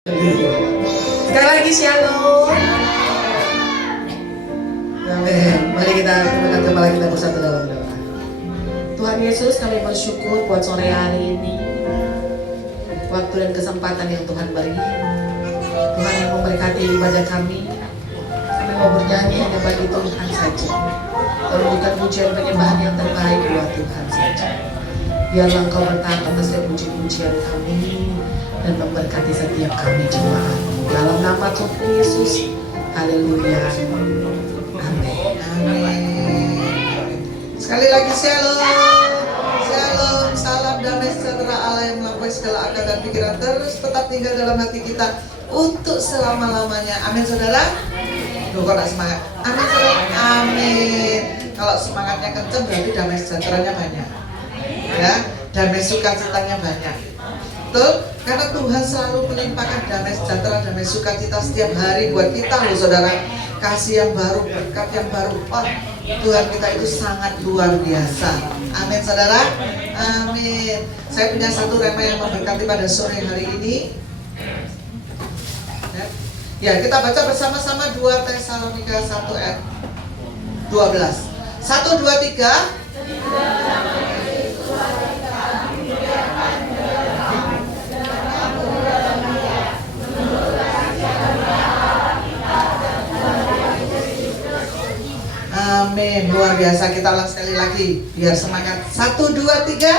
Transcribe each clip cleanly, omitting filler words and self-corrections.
Sekali lagi shalom. Amin. Mari kita gunakan kepala kita bersatu dalam doa. Tuhan Yesus, kami bersyukur buat sore hari ini, waktu dan kesempatan yang Tuhan beri. Tuhan yang memberkati ibadah kami. Kami mau bernyanyi hanya bagi Tuhan saja, memberikan pujian penyembahan yang terbaik buat Tuhan saja. Biarlah Engkau bertahan atas setiap puji-pujian kami dan memberkati setiap kami jemaat. Dalam nama Tuhan Yesus, haleluya. Amin. Amin. Sekali lagi shalom. Shalom, salam damai sejahtera Allah yang melampaui segala akal dan pikiran terus tetap tinggal dalam hati kita untuk selama-lamanya. Amin saudara. Duh kok gak semangat. Amin saudara. Amin. Kalau semangatnya kenceng berarti damai sejahteranya banyak. Ya, damai sukacitanya banyak. Betul? Karena Tuhan selalu melimpahkan damai sejahtera, damai sukacita setiap hari buat kita loh saudara. Kasih yang baru, berkat yang baru. Oh, Tuhan kita itu sangat luar biasa. Amin saudara. Amin. Saya punya satu rema yang memberkati pada sore hari ini. Ya, kita baca bersama-sama 2 Tesalonika 1 ayat 12. 1, 2, 3. Amin, luar biasa. Kita ulang sekali lagi biar semangat. 1, 2, 3.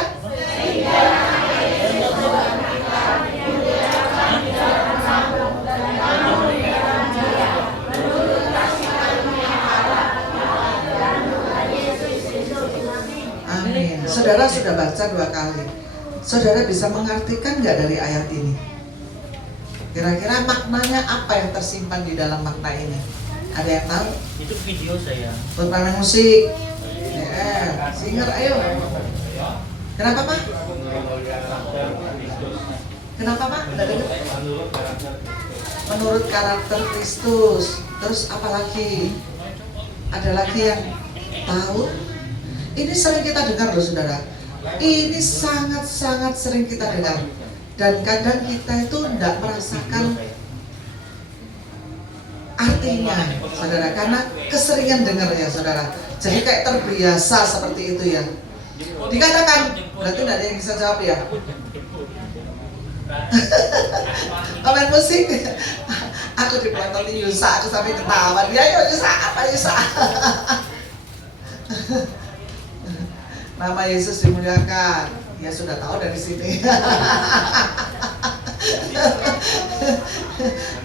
Amin. Saudara sudah baca 2 kali. Saudara bisa mengartikan nggak dari ayat ini? Kira-kira maknanya apa yang tersimpan di dalam makna ini? Ada yang tahu? Itu video saya. Bermain musik. Ya, singer ayo. Kenapa Pak? Kenapa Pak? Nggak dengar? Menurut karakter Kristus. Terus apa lagi? Ada lagi yang tahu? Ini sering kita dengar loh saudara. Ini sangat-sangat sering kita dengar. Dan kadang kita itu tidak merasakan artinya saudara, karena keseringan dengar ya saudara. Jadi kayak terbiasa seperti itu ya. Dikatakan, berarti tidak ada yang bisa jawab ya. Main musik. Aku dipelototi Yusa, aku sampai ketawa. Dia yuk Yusa, apa Yusa? Nama Yesus dimuliakan. Ya sudah tahu dari sini.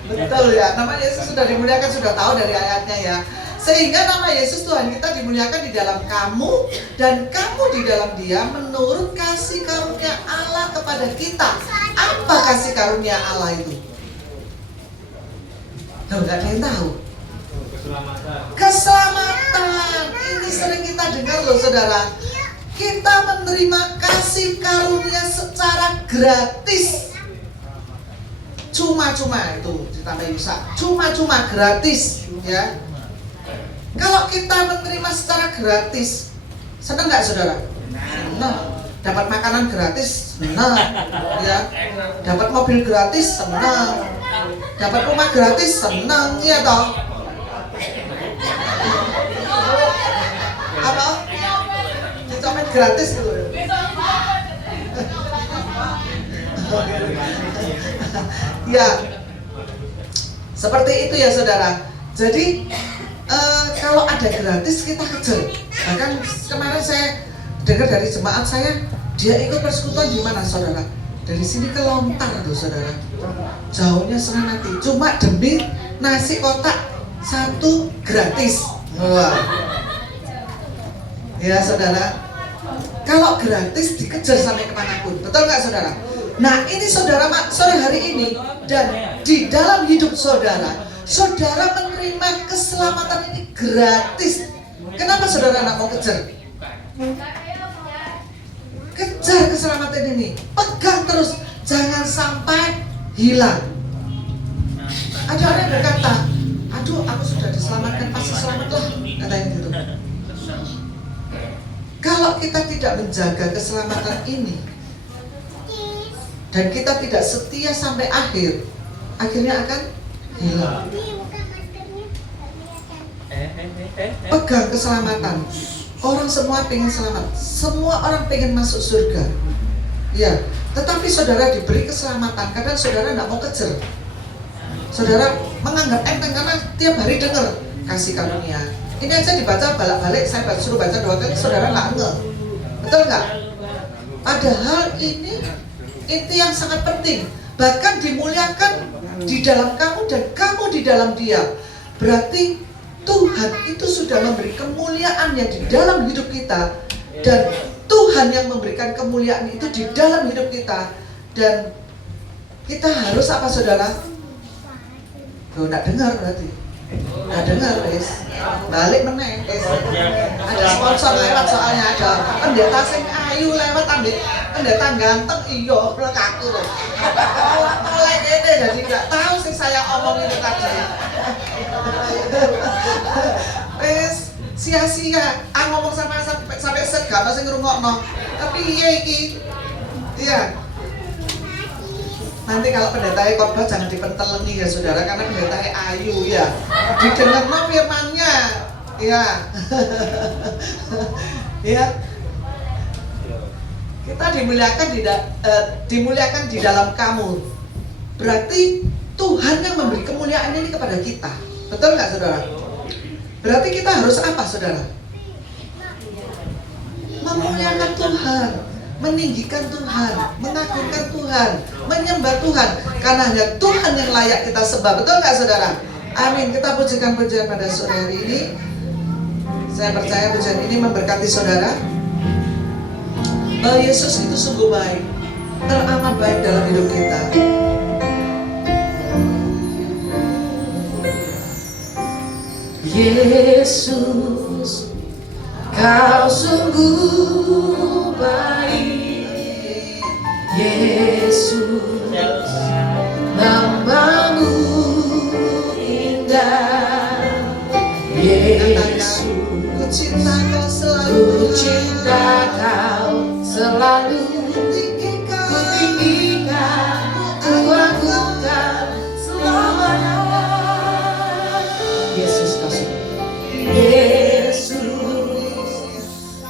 Betul ya, nama Yesus sudah dimuliakan, sudah tahu dari ayatnya ya. Sehingga nama Yesus Tuhan kita dimuliakan di dalam kamu dan kamu di dalam Dia menurut kasih karunia Allah kepada kita. Apa kasih karunia Allah itu? Loh, nggak ada yang tahu. Keselamatan. Ini sering kita dengar loh saudara. Kita menerima kasih karunia secara gratis. Cuma-cuma itu ditambah Yusa. Cuma-cuma gratis ya. Kalau kita menerima secara gratis, senang nggak saudara? Senang. Dapat makanan gratis, senang. Ya. Dapat mobil gratis, senang. Dapat rumah gratis, senang. Iya toh? Apa? Dicopet gratis gitu. Ya, seperti itu ya saudara. Jadi kalau ada gratis kita kejar. Bahkan kemarin saya dengar dari jemaat saya, dia ikut persekutuan di mana saudara? Dari sini ke Lontar tuh saudara. Jauhnya setengah nanti. Cuma demi nasi kotak 1 gratis. Wah. Ya saudara. Kalau gratis dikejar sampai kemanapun, betul nggak saudara? Nah ini saudara sore hari ini dan di dalam hidup saudara, saudara menerima keselamatan ini gratis. Kenapa saudara nggak mau kejar? Kejar keselamatan ini, pegang terus, jangan sampai hilang. Ada orang yang berkata, aduh aku sudah diselamatkan, pasti selamat lah, katanya gitu. Kalau kita tidak menjaga keselamatan ini dan kita tidak setia sampai akhir, akhirnya akan hilang. Pegang keselamatan. Orang semua pengen selamat, semua orang pengen masuk surga. Ya, tetapi saudara diberi keselamatan, kadang saudara tidak mau kejar. Saudara menganggap enteng karena tiap hari dengar kasih karunia. Ini aja dibaca balik-balik, saya suruh baca 2 kali, saudara nggak ngeh. Betul nggak? Padahal ini inti yang sangat penting. Bahkan dimuliakan di dalam kamu dan kamu di dalam dia. Berarti Tuhan itu sudah memberi kemuliaan yang di dalam hidup kita, dan Tuhan yang memberikan kemuliaan itu di dalam hidup kita, dan kita harus apa saudara? Tuh, nggak dengar berarti. Nggak dengar guys. Balik meneh guys. Ada sponsor lewat soalnya, ada pendeta sing ayu lewat, ambil pendeta ganteng iyo kaku loh. Oleh gede jadi nggak tahu sih saya omong itu tadi. Wes sia-sia ngomong sampai sega masih ngrungokno. Tapi iya iki. Iya. Nanti kalau pendetanya khotbah jangan dipentelengi ya saudara, karena pendetanya ayu ya. Didengarno firman-Nya. Ya. Ya. Kita dimuliakan di dalam kamu. Berarti Tuhan yang memberi kemuliaan ini kepada kita. Betul nggak saudara? Berarti kita harus apa saudara? Memuliakan Tuhan, meninggikan Tuhan, mengagungkan Tuhan, menyembah Tuhan. Karena hanya Tuhan yang layak kita sembah. Betul nggak saudara? Amin. Kita pujikan pujian pada sore hari ini. Saya percaya pujian ini memberkati saudara. Bahwa Yesus itu sungguh baik, teramat baik dalam hidup kita. Yesus, Kau sungguh baik. Yesus, nama-Mu indah. Yesus, ku cinta Kau selalu, ku tinggikan, ku agungkan selamanya. Yesus,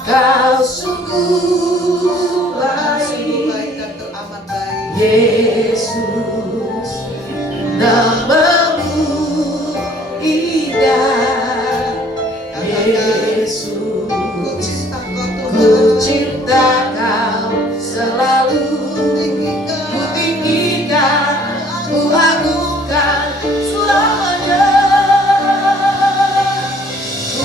Kau sungguh baik dan teramat baik. Yesus, nama-Mu indah. Yesus, ku cinta Kau selalu, ku tinggikan, ku agungkan selamanya. Ku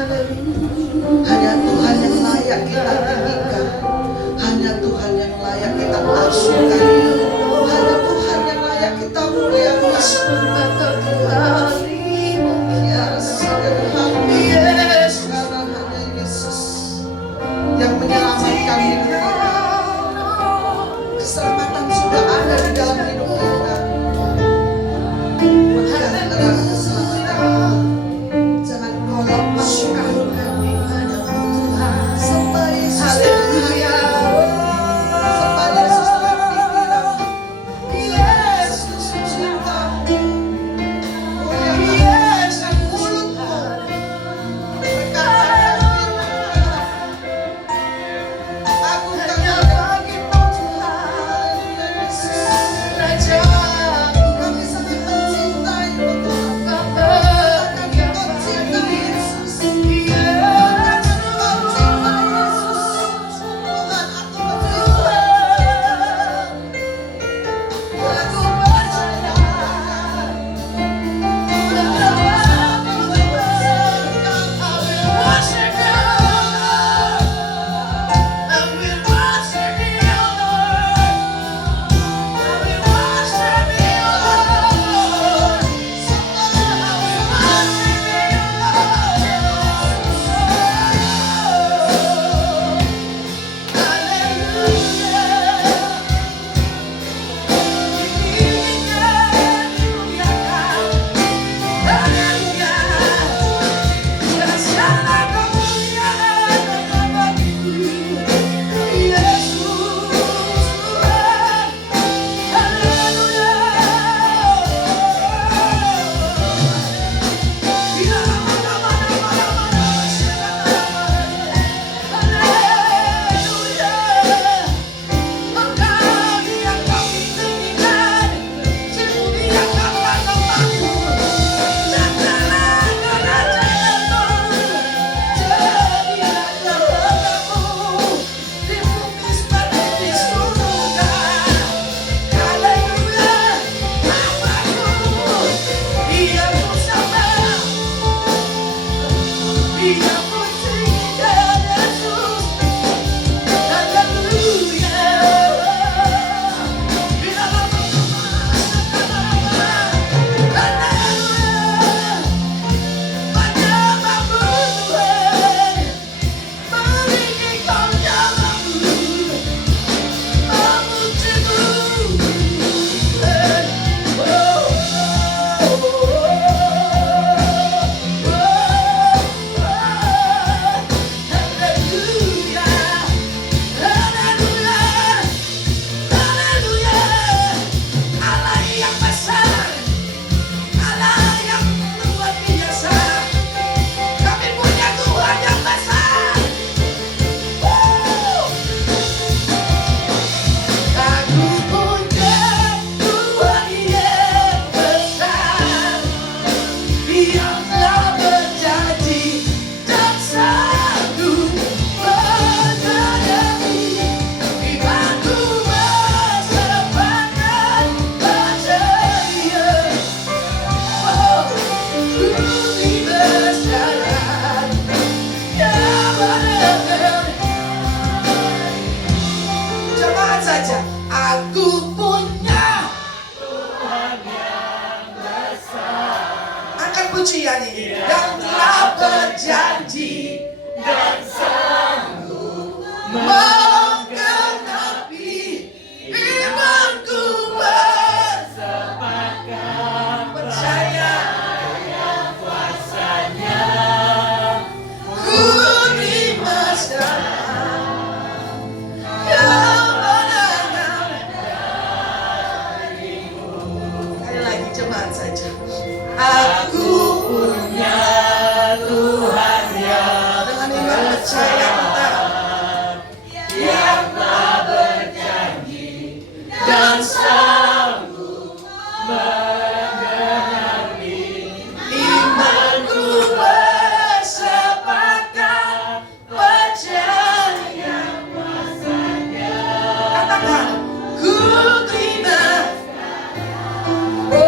Hanya Tuhan yang layak kita tinggikan. Hanya Tuhan yang layak kita agungkan. Hanya Tuhan yang layak kita muliakan. Yes, karena hanya Yesus yang menyelamatkan hidup kita. Keselamatan sudah ada di dalam hidup kita. Maka adalah keselamatan. Jangan kau lepaskan kami padamu Tuhan. Sembah Yesus dengan hati. Sembah Yesus dengan pikiran. Yesus cintamu. Yes, dan mulutmu berkata agungkan bagimu Tuhan. Yesus Raja, kami sangat mencintaimu Tuhan. Kami mencintai Yesus. Tuhan, aku pujian ini dan telah berjanji dan sanggup menggenapi imanku bersepakat percaya kuasanya ku terima kemenangan darimu. Sekali lagi jemaat saja. Aku punya Tuhan yang dengan iman percaya kita yang telah berjanji dan sanggup menggenapi imanku bersepakat percaya kuasanya. Katakan ku terima. Oh,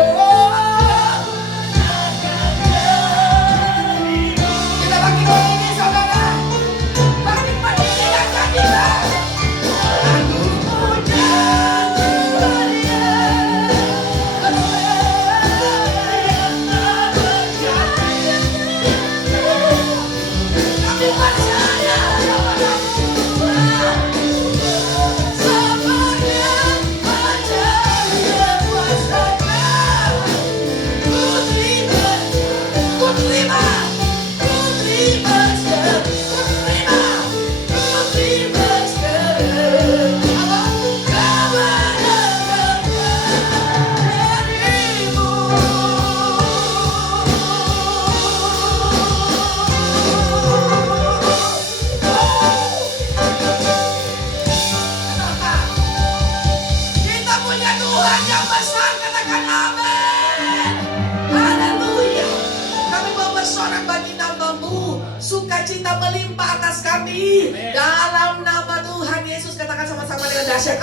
sukacita melimpah atas kami. Dalam nama Tuhan Yesus, katakan sama-sama dengan dahsyat.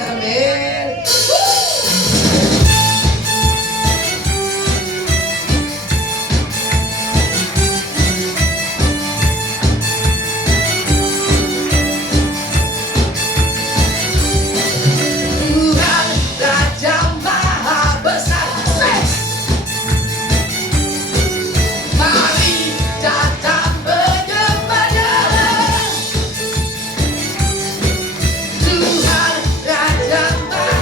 Amin. Tuhan Raja Maha Besar. Mari datang menyembah-Nya. Tuhan Raja Maha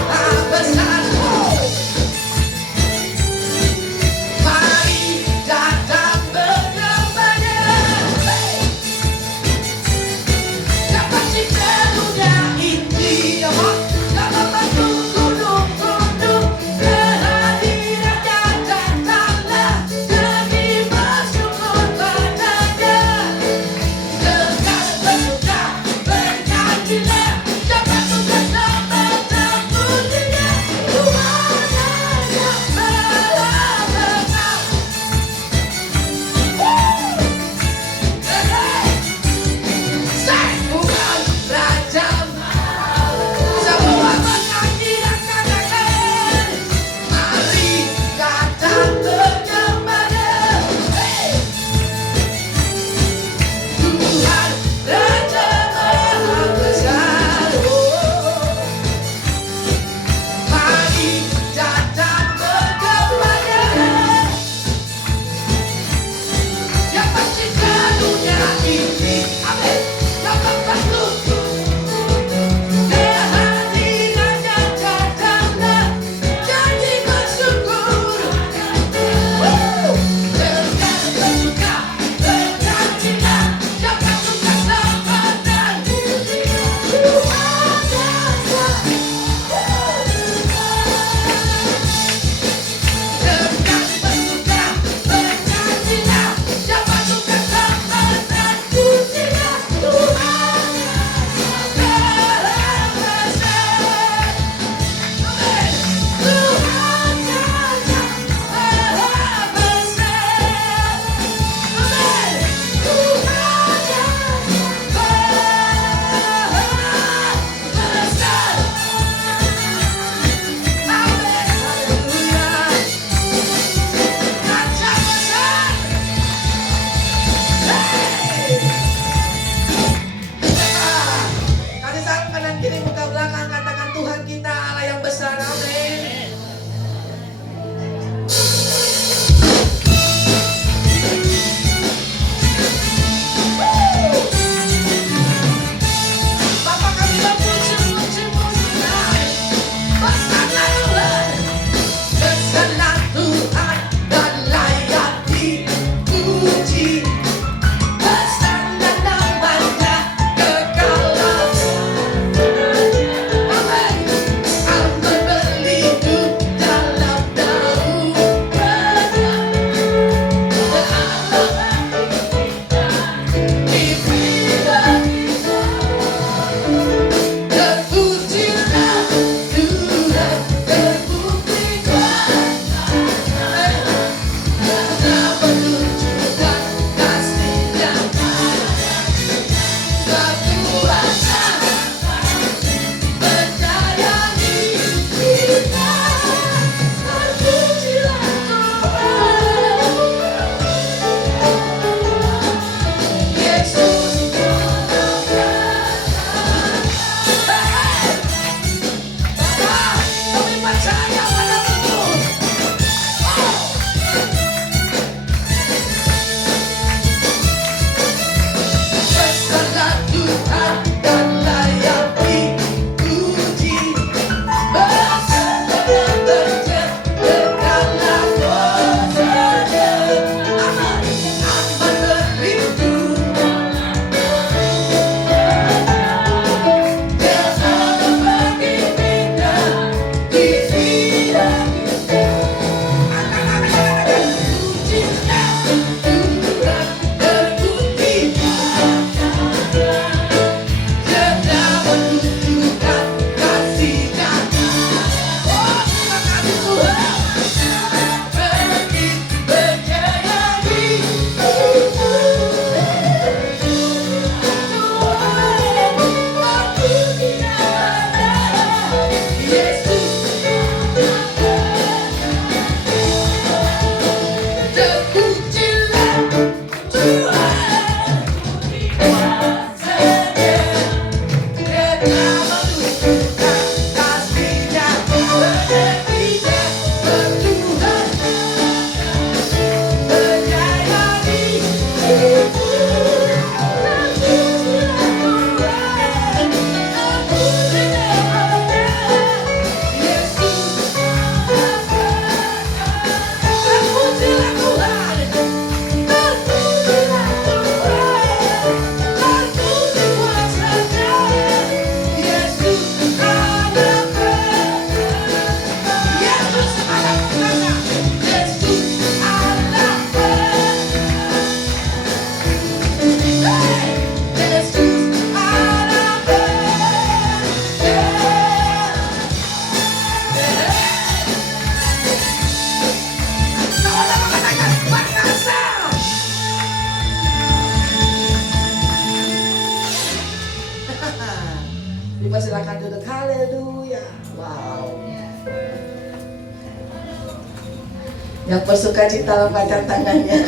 Yang bersuka cita lambaikan tangannya.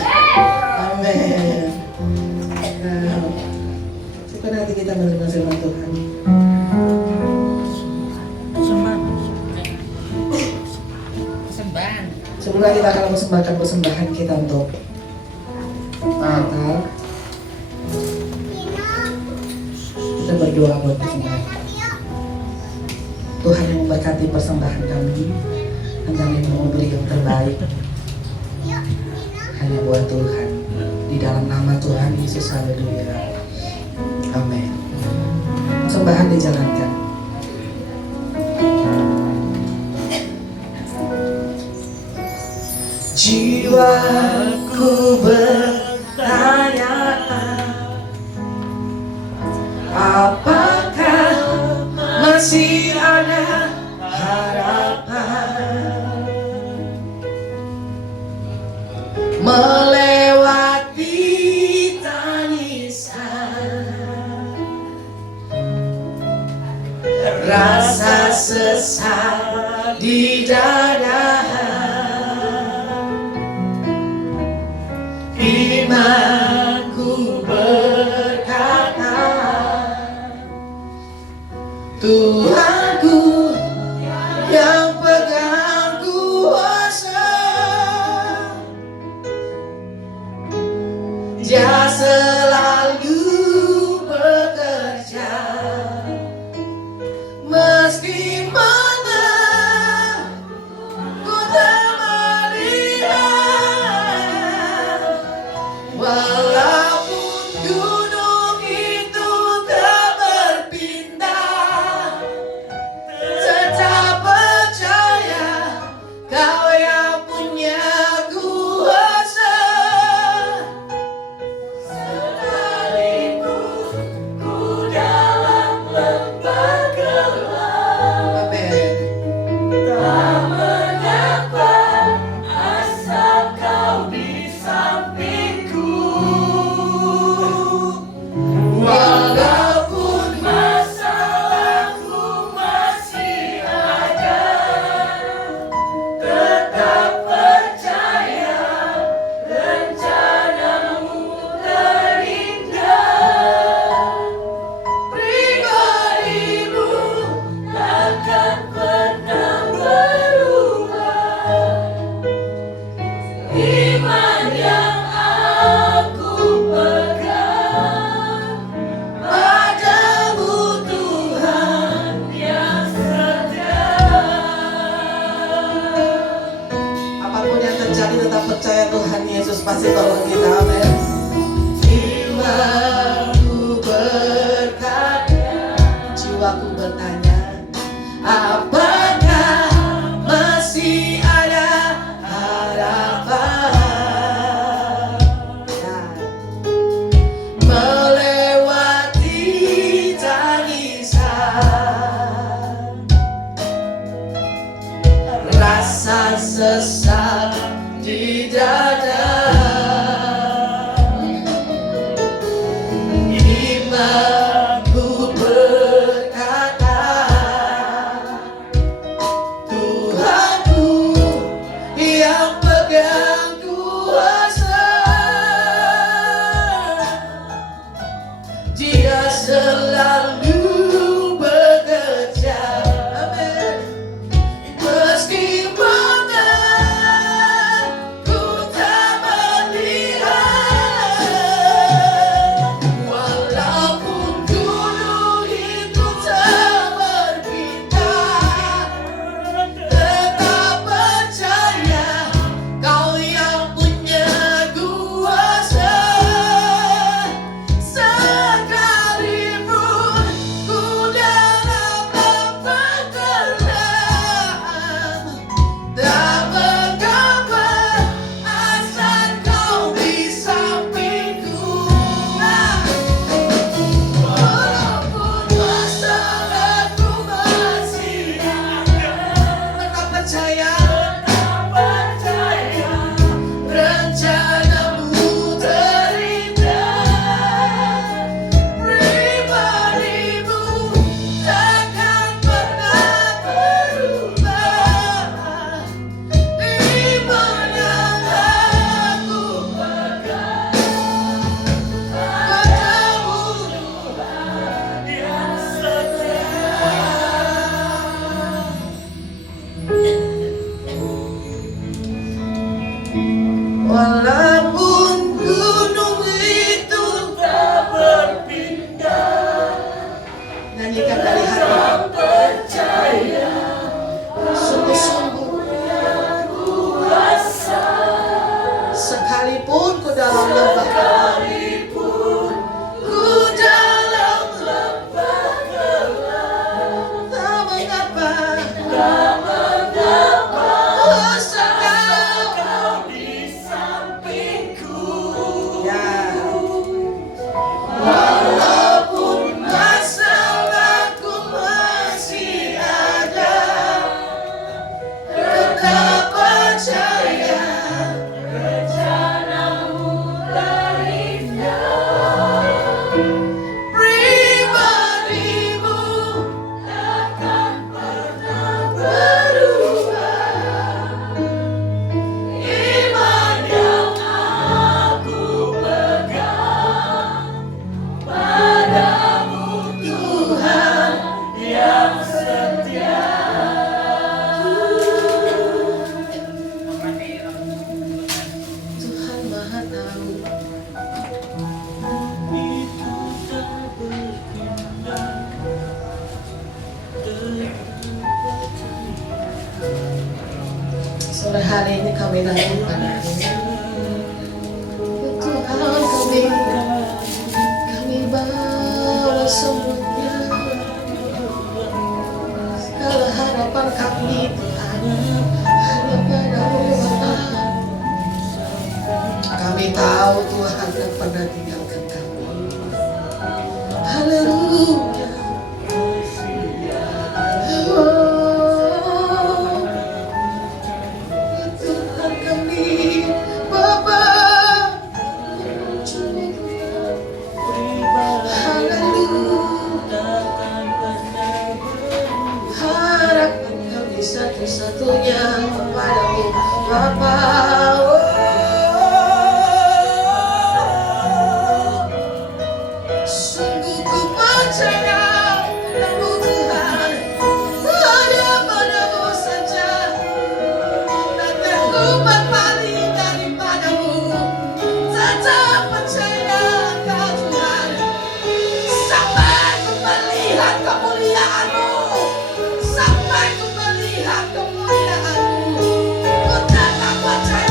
Amin. Nah, supaya nanti kita menerima firman Tuhan. Sebelumnya kita akan mempersembahkan persembahan kita untuk altar. Kita berdoa buat persembahan. Tuhan yang memberkati persembahan kami, dan kami mau beri yang terbaik hanya buat Tuhan. Di dalam nama Tuhan Yesus, haleluya. Amin. Persembahan dijalankan. Jiwaku bertanya, apakah masih ada harapan melewati tangisan, rasa sesak di dada. Imanku berkata, Tuhanku yang pegang kuasa, Dia selalu bekerja, meski mana ku tak melihat, walaupun gunung itu tak berpindah, tetap percaya Kau yang punya kuasa. Sekalipun ku dalam lembah gelap, amin, tak mengapa, asal Kau di sampingku. Walaupun masalahku masih ada, tetap percaya rencanamu terindah. Pribadimu takkan pernah berubah. Iman yang aku pegang padamu, Tuhan yang setia. Apapun yang terjadi, tetap percaya Tuhan Yesus pasti tolong kita. Amin. Imanku berkata, jiwaku bertanya, apakah masih ada harapan melewati tangisan, rasa sesak di dada. Imanku berkata, Tuhanku yang pegang kuasa, Dia selalu bekerja, amin, meski mana ku tak Walaupun gunung itu tak berpindah, Nyanyikan dari hati. percaya Sungguh-sungguh kuasa. sekalipun ku dalam lembah gelap, Ku dalam lembah gelap, tak mengapa asal kau di sampingku. ya. Walaupun masalahku masih ada, tetap percaya rencanamu terindah. Pribadimu takkan pernah berubah. Iman yang aku pegang padamu, Tuhan yang setia. Tuhan Maha Tahu. Sore hari ini kami datang padamu, Tuhan kami bawa semuanya, segala harapan kami Tuhan hanya padamu Bapa. Kami tahu Tuhan tak pernah tinggalkan kami. Haleluya. Tuhan kami Bapa, haleluya. Harapan kami satu-satunya padamu Bapa. Sungguh ku percaya padamu Tuhan, hanya padamu saja takkan ku berpaling daripadamu. Tetap percaya Engkau Tuhan, sampai ku melihat kemuliaan-Mu, sampai ku melihat kemuliaan-Mu. Ku tetap percaya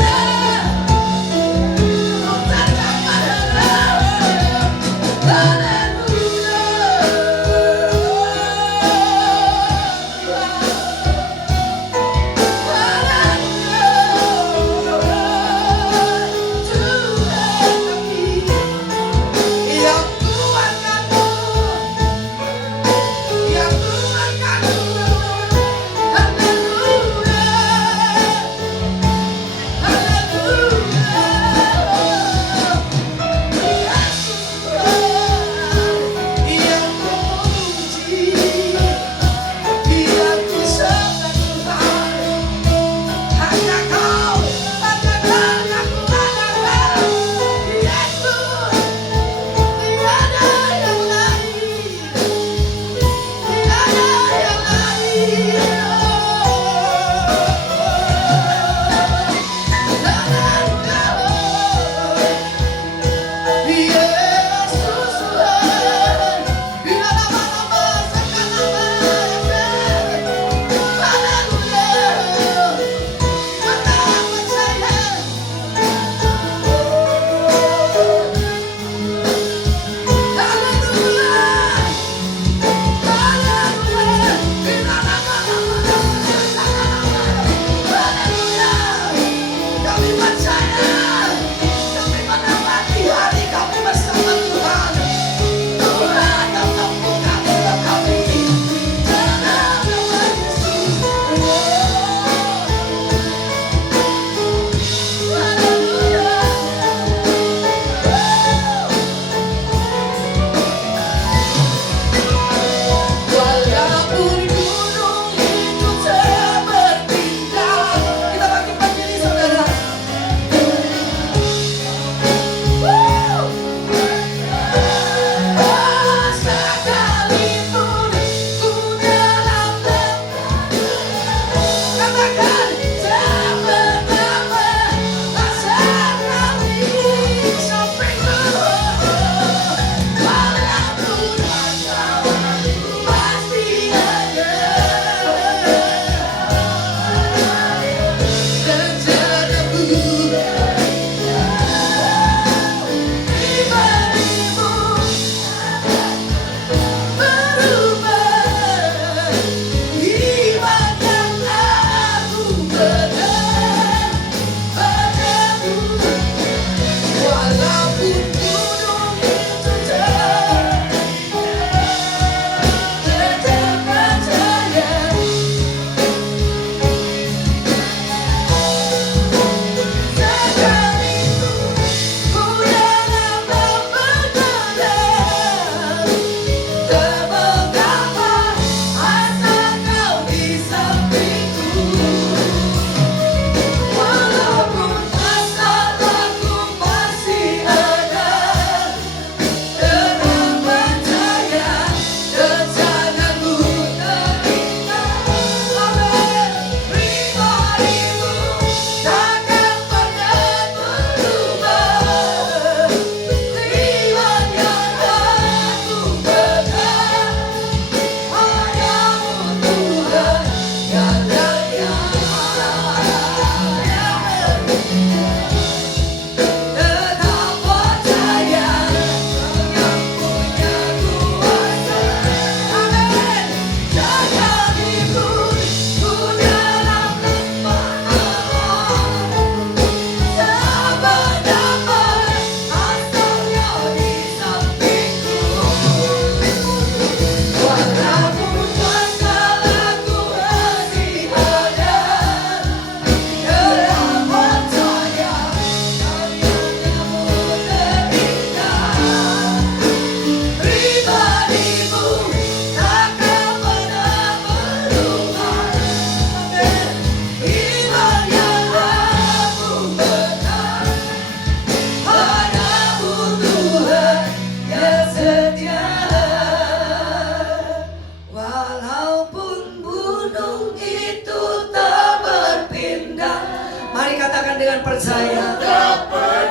katakan dengan percaya,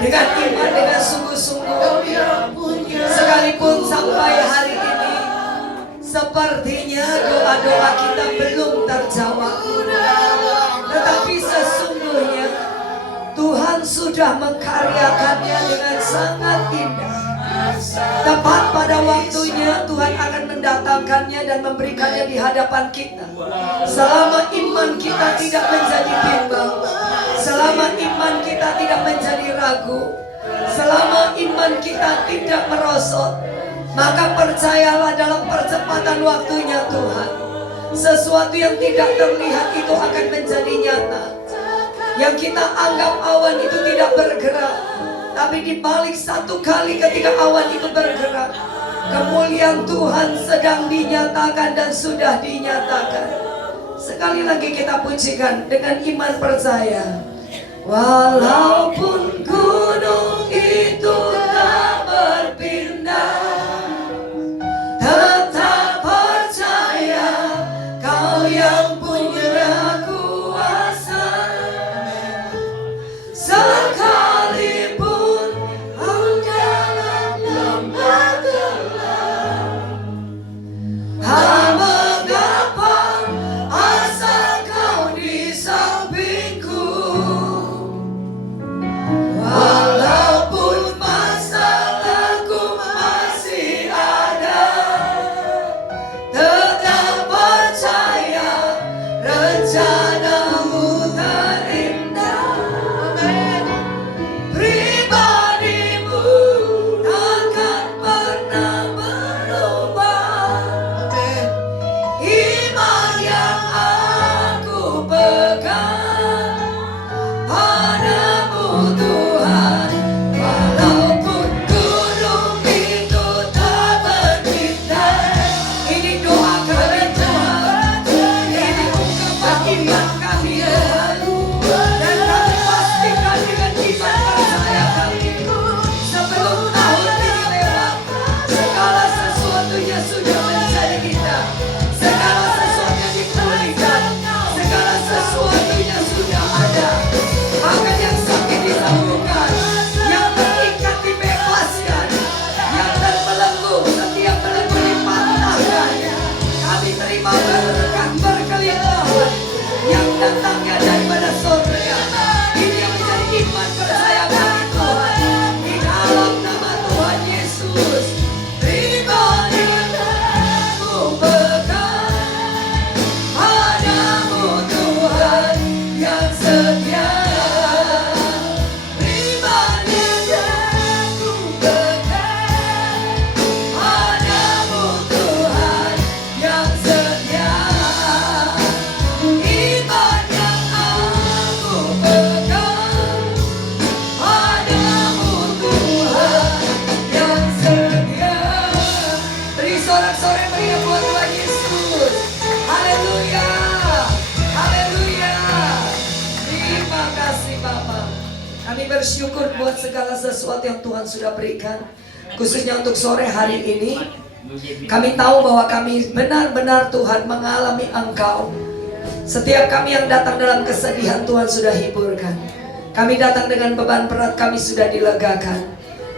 dengan iman, dengan sungguh-sungguh. Sekalipun sampai hari ini sepertinya doa-doa kita belum terjawab, tetapi sesungguhnya Tuhan sudah mengkaryakannya dengan sangat indah. Tepat pada waktunya Tuhan akan mendatangkannya dan memberikannya di hadapan kita. Selama iman kita tidak menjadi bimbang, selama iman kita tidak menjadi ragu, selama iman kita tidak merosot, maka percayalah dalam percepatan waktunya Tuhan, sesuatu yang tidak terlihat itu akan menjadi nyata. Yang kita anggap awan itu tidak bergerak, tapi di balik satu kali ketika awan itu bergerak, kemuliaan Tuhan sedang dinyatakan dan sudah dinyatakan. Sekali lagi kita pujikan dengan iman percaya. Walaupun gunung itu tak berpindah, tetap percaya Kau yang punya kuasa. Sekalipun dalam lembah gelap, mengapa asal Kau di sampingku. Walaupun masalahku masih ada, tetap percaya rencanamu terindah. Pribadimu takkan pernah berubah. Iman yang aku pegang padamu Tuhan. Walaupun gunung itu tak berpindah. Ini doa kami Tuhan, ini ungkapan iman kami Tuhan. Dan kami pastikan dengan iman percaya kami, sebelum tahun ini lewat, segala sesuatunya sudah menjadi kita. Segala sesuatunya dipulihkan, segala sesuatunya sudah ada. Bahkan yang sakit disembuhkan, yang terikat dibebaskan, yang terbelenggu setiap belenggu dipatahkan. Kami terima berkat berkelimpahan yang datangnya daripada surga. Ini yang menjadi iman percaya kami Tuhan, di dalam nama Tuhan Yesus. Pribadimu pegang padamu Tuhan yang setia. Pribadimu pegang padamu Tuhan yang setia. Iman yang aku pegang padamu Tuhan yang setia. Beri sorak-sorai meriah buat Tuhan Yesus. Haleluya, haleluya. Terima kasih Bapa. Kami bersyukur buat segala sesuatu yang Tuhan sudah berikan, khususnya untuk sore hari ini. Kami tahu bahwa kami benar-benar Tuhan mengalami Engkau. Setiap kami yang datang dalam kesedihan Tuhan sudah hiburkan. Kami datang dengan beban berat, kami sudah dilegakan.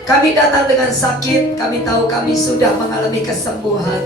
Kami datang dengan sakit, kami tahu kami sudah mengalami kesembuhan.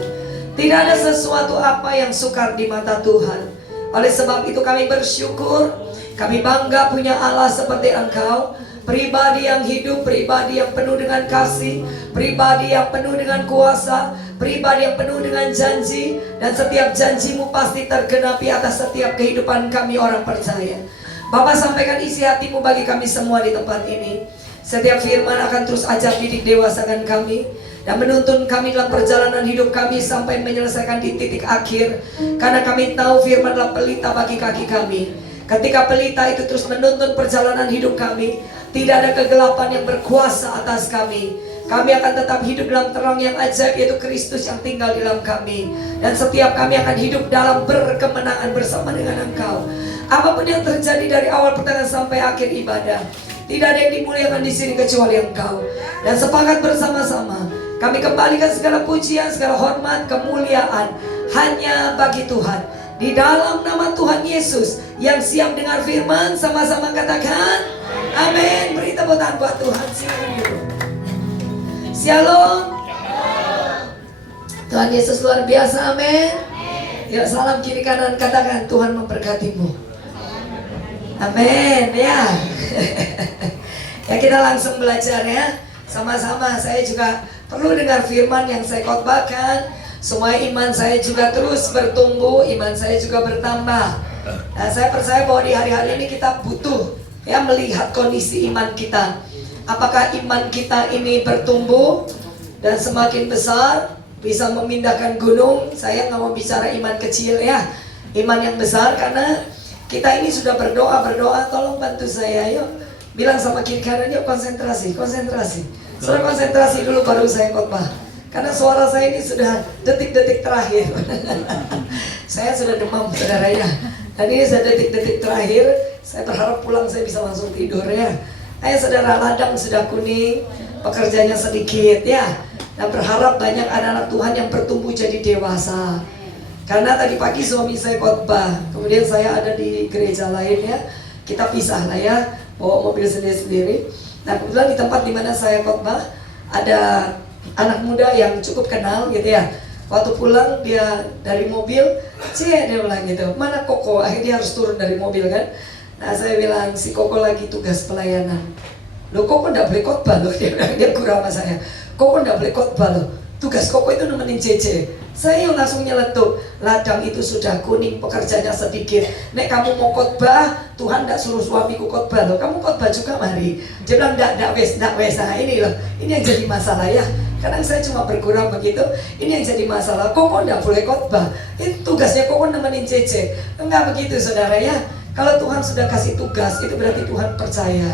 Tidak ada sesuatu apa yang sukar di mata Tuhan. Oleh sebab itu kami bersyukur, kami bangga punya Allah seperti Engkau. Pribadi yang hidup, pribadi yang penuh dengan kasih, pribadi yang penuh dengan kuasa, pribadi yang penuh dengan janji. Dan setiap janjimu pasti tergenapi atas setiap kehidupan kami orang percaya. Bapak sampaikan isi hatimu bagi kami semua di tempat ini. Setiap firman akan terus ajak didik dewasakan kami dan menuntun kami dalam perjalanan hidup kami sampai menyelesaikan di titik akhir. Karena kami tahu firman adalah pelita bagi kaki kami. Ketika pelita itu terus menuntun perjalanan hidup kami, tidak ada kegelapan yang berkuasa atas kami. Kami akan tetap hidup dalam terang yang ajaib, yaitu Kristus yang tinggal di dalam kami. Dan setiap kami akan hidup dalam berkemenangan bersama dengan Engkau. Apapun yang terjadi dari awal pertengahan sampai akhir ibadah, tidak ada yang dimuliakan di sini kecuali Engkau. Dan sepakat bersama-sama, kami kembalikan segala pujian, segala hormat, kemuliaan hanya bagi Tuhan. Di dalam nama Tuhan Yesus yang siap dengar firman, sama-sama katakan tepuk tangan buat Tuhan sih. Shalom. Tuhan Yesus luar biasa, amin. Yuk salam kiri kanan, katakan Tuhan memberkatimu. Amin ya. Ya kita langsung belajar ya. Sama-sama saya juga perlu dengar firman yang saya khotbahkan. Semua iman saya juga terus bertumbuh, iman saya juga bertambah. Nah, saya percaya bahwa di hari-hari ini kita butuh ya melihat kondisi iman kita. Apakah iman kita ini bertumbuh dan semakin besar, bisa memindahkan gunung. Saya nggak mau bicara iman kecil ya, iman yang besar, karena kita ini sudah berdoa, tolong bantu saya, yuk. Bilang sama kiri kanan, yuk konsentrasi. Sudah konsentrasi dulu baru saya khotbah. Karena suara saya ini sudah detik-detik terakhir. Saya sudah demam, saudara ya. Dan ini sudah detik-detik terakhir. Saya berharap pulang saya bisa langsung tidur ya. Ayo saudara, ladang sudah kuning, pekerjanya sedikit ya. Dan berharap banyak anak-anak Tuhan yang bertumbuh jadi dewasa. Karena tadi pagi suami saya khotbah, kemudian saya ada di gereja lain ya. Kita pisah lah ya, bawa mobil sendiri-sendiri. Nah kebetulan di tempat dimana saya khotbah ada anak muda yang cukup kenal gitu ya. Waktu pulang dia dari mobil, dia bilang gitu, mana Koko? Akhirnya dia harus turun dari mobil kan. Nah saya bilang, si Koko lagi tugas pelayanan. Loh Koko gak boleh khotbah loh, dia kurang sama saya. Koko gak boleh khotbah loh, tugas Koko itu nemenin Cece. Saya langsung nyeletuk, ladang itu sudah kuning, pekerjanya sedikit. Nek kamu mau khotbah, Tuhan gak suruh suamiku khotbah loh, kamu khotbah juga mari. Dia bilang ndak wes. Nah ini loh, ini yang jadi masalah ya. Kadang saya cuma bergurau begitu, ini yang jadi masalah. Koko ndak boleh khotbah, itu tugasnya Koko nemenin Cece. Enggak begitu saudara ya. Kalau Tuhan sudah kasih tugas, itu berarti Tuhan percaya.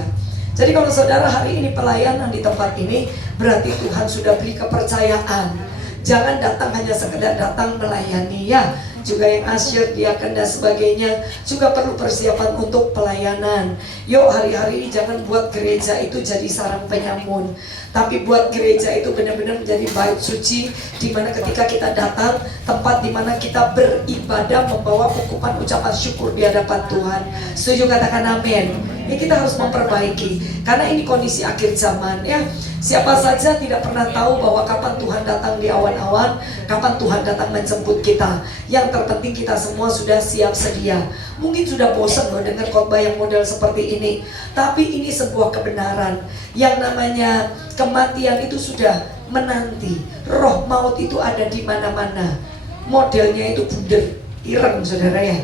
Jadi kalau saudara hari ini pelayanan di tempat ini, berarti Tuhan sudah beri kepercayaan. Jangan datang hanya sekedar datang melayani ya. Juga yang asyik, diaken dan sebagainya juga perlu persiapan untuk pelayanan. Yuk hari-hari ini jangan buat gereja itu jadi sarang penyamun, tapi buat gereja itu benar-benar menjadi bait suci, di mana ketika kita datang, tempat di mana kita beribadah, membawa ukupan ucapan syukur di hadapan Tuhan. Setuju, katakan amin. Ya kita harus memperbaiki, karena ini kondisi akhir zaman ya. Siapa saja tidak pernah tahu bahwa kapan Tuhan datang di awan-awan, kapan Tuhan datang menjemput kita. Yang terpenting kita semua sudah siap sedia. Mungkin sudah bosan loh dengar khotbah yang model seperti ini, tapi ini sebuah kebenaran. Yang namanya kematian itu sudah menanti. Roh maut itu ada di mana-mana. Modelnya itu bunder, ireng saudara ya.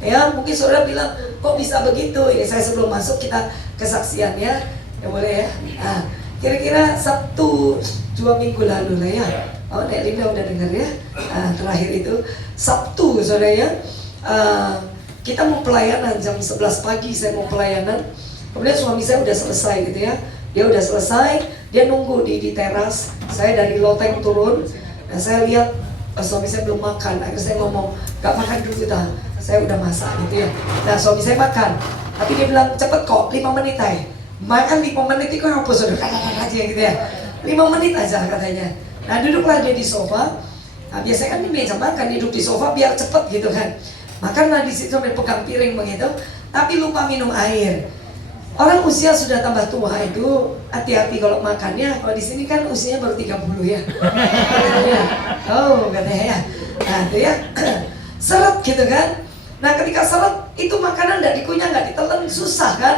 Ya mungkin saudara bilang, kok bisa begitu? Ini saya sebelum masuk kita kesaksian ya. Ya boleh ya. Nah, kira-kira Sabtu 2 minggu lalu lah ya. Oh, Nek Linda udah dengar ya. Terakhir itu Sabtu saudara ya. Kita mau pelayanan jam 11 pagi, saya mau pelayanan. Kemudian suami saya udah selesai gitu ya. Dia udah selesai, dia nunggu di teras. Saya dari loteng turun. Nah, saya lihat suami saya belum makan. Akhirnya saya ngomong, gak makan dulu dah, saya udah masak gitu ya. Nah suami saya makan, tapi dia bilang cepet kok, 5 menit aja. Makan 5 menit itu apa saudara? Aja gitu ya, 5 menit aja katanya. Nah duduklah dia di sofa. Nah biasanya kan di meja makan, duduk di sofa biar cepet gitu kan. Makanlah di situ sambil pegang piring begitu, tapi lupa minum air. Orang usia sudah tambah tua itu hati-hati kalau makannya. Kalau di sini kan usianya baru 30 ya. Oh katanya ya. Nah itu ya seret gitu kan. Nah ketika seret itu makanan nggak dikunyah, nggak ditelan, susah kan.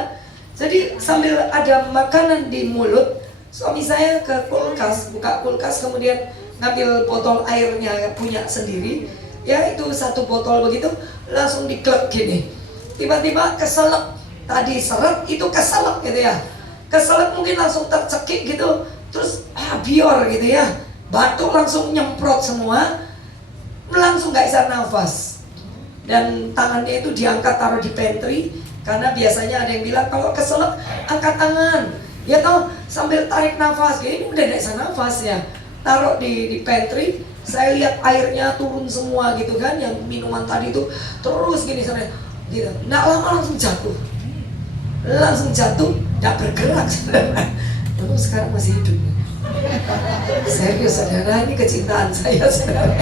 Jadi sambil ada makanan di mulut, suami saya ke kulkas, buka kulkas, kemudian ngambil botol airnya punya sendiri. Ya itu 1 botol begitu, langsung diklek gini. Tiba-tiba keselak. Tadi seret itu keselak gitu ya. Keselak mungkin langsung tercekik gitu. Terus bior gitu ya. Batuk langsung nyemprot semua. Langsung gak bisa nafas. Dan tangannya itu diangkat taruh di pantry. Karena biasanya ada yang bilang kalau keselak angkat tangan. Ya tau sambil tarik nafas. Ini udah gak bisa nafas ya. Taruh di pantry. Saya lihat airnya turun semua gitu kan. Yang minuman tadi itu terus gini sampai gitu. Nggak lama langsung jatuh. Langsung jatuh, gak bergerak saudara. Lalu sekarang masih hidup. Serius saudara, ini kecintaan saya saudara.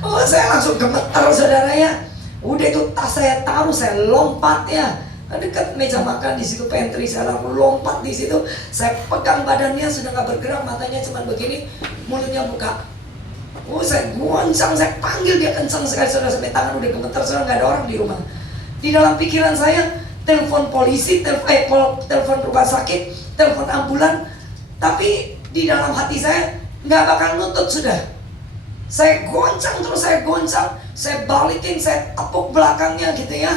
Oh saya langsung gemetar saudara ya. Udah itu tas saya taruh, saya lompat ya. dekat meja makan di situ pantry, saya lalu lompat di situ, saya pegang badannya sudah nggak bergerak, matanya cuma begini, mulutnya buka. Oh, saya goncang, saya panggil dia kencang sekali, saudara, sampai tangan udah gemeter, saudara, nggak ada orang di rumah. Di dalam pikiran saya, telepon polisi, telepon rumah sakit, telepon ambulan, tapi di dalam hati saya nggak bakal nutut sudah. Saya goncang terus, saya goncang, saya balikin, saya tepuk belakangnya gitu ya,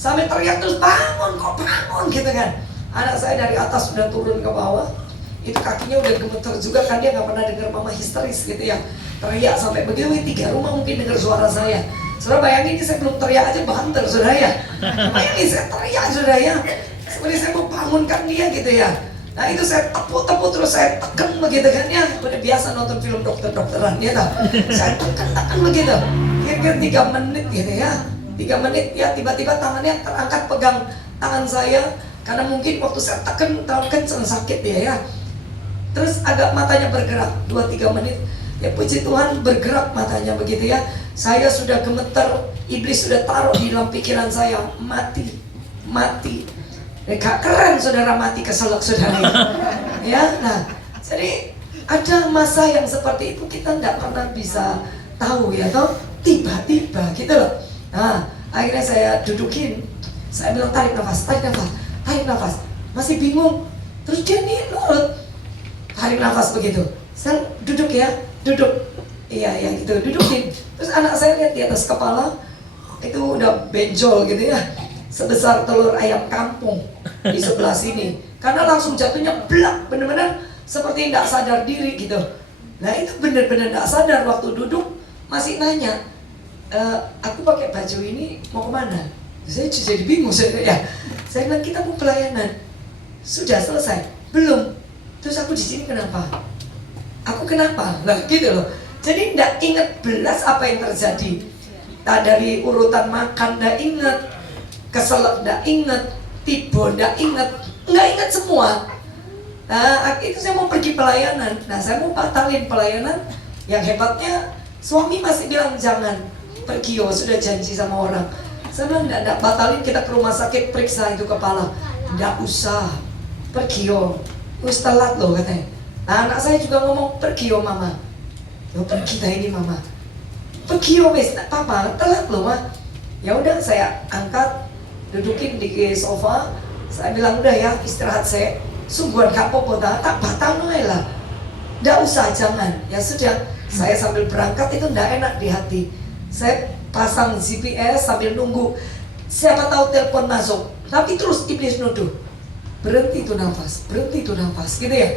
sampai teriak terus, bangun kok, bangun gitu kan. Anak saya dari atas sudah turun ke bawah, itu kakinya udah gemeter juga kan, dia nggak pernah dengar mama histeris gitu ya, teriak sampai begitu. 3 rumah mungkin dengar suara saya. Saudara bayangin, ini saya belum teriak aja banter saudara ya. Bayangin saya teriak saudara ya, seperti saya mau bangunkan dia gitu ya. Nah itu saya tepuk-tepuk terus, saya tekan begitu kan ya. Udah biasa nonton film dokter-dokteran ya tak? Saya tekan begitu, kira-kira 3 menit gitu ya. 3 menit ya, tiba-tiba tangannya terangkat pegang tangan saya, karena mungkin waktu saya tekan terlalu kencang sakit ya. Terus agak matanya bergerak 2-3 menit. Ya puji Tuhan bergerak matanya begitu ya. Saya sudah gemeter, iblis sudah taruh di dalam pikiran saya, mati. Gak keren saudara mati keselak saudara ya. Nah, jadi ada masa yang seperti itu kita tidak pernah bisa tahu ya toh, tiba-tiba gitu loh. Nah, akhirnya saya dudukin, saya bilang tarik nafas, masih bingung. Terus dia nih nurut, tarik nafas begitu. Saya duduk ya, iya gitu, dudukin. Terus anak saya lihat di atas kepala itu udah benjol gitu ya, sebesar telur ayam kampung di sebelah sini, karena langsung jatuhnya blak, bener-bener seperti tidak sadar diri gitu. Nah itu bener-bener tidak sadar, waktu duduk masih nanya, aku pakai baju ini mau kemana? Saya jadi bingung ya. Saya bilang kita mau pelayanan, sudah selesai belum? Terus aku di sini kenapa? Aku kenapa? Nah gitu loh. Jadi tidak ingat belas apa yang terjadi. Nah, dari urutan makan tidak ingat, keselak tidak ingat, tiba tidak ingat, nggak ingat semua. Nah itu saya mau pergi pelayanan. Nah saya mau batalin pelayanan. Yang hebatnya suami masih bilang jangan pergi, oh sudah janji sama orang. Saya bilang enggak, batalin, kita ke rumah sakit periksa itu kepala. Enggak usah, pergi yo, wis telat loh katanya. Nah anak saya juga ngomong pergi yo mama. Yo pergi dah ini mama. Pergi yo wis, tak apa-apa, telat loh mah. Ya udah saya angkat, dudukin di sofa. Saya bilang udah ya istirahat saya. Sungguhan gak apa-apa, tak batal lah. Nggak usah, jangan. Ya sudah, saya sambil berangkat itu nggak enak di hati. Saya pasang GPS sambil nunggu. Siapa tahu telepon masuk. Tapi terus iblis nuduh. Berhenti tuh nafas, gitu ya.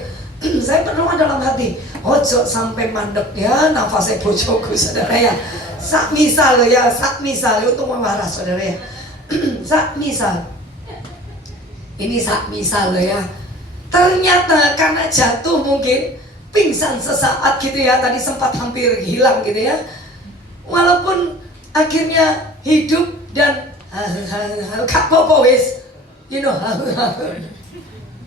Saya berdoa dalam hati, ojo sampai mandek ya nafasnya bojoku saudara ya. Sak misal ya, untuk memarah saudara ya. Sak misal. Ini sak misal ya. Ternyata karena jatuh mungkin pingsan sesaat gitu ya, tadi sempat hampir hilang gitu ya. Walaupun akhirnya hidup dan kak popowis, you know,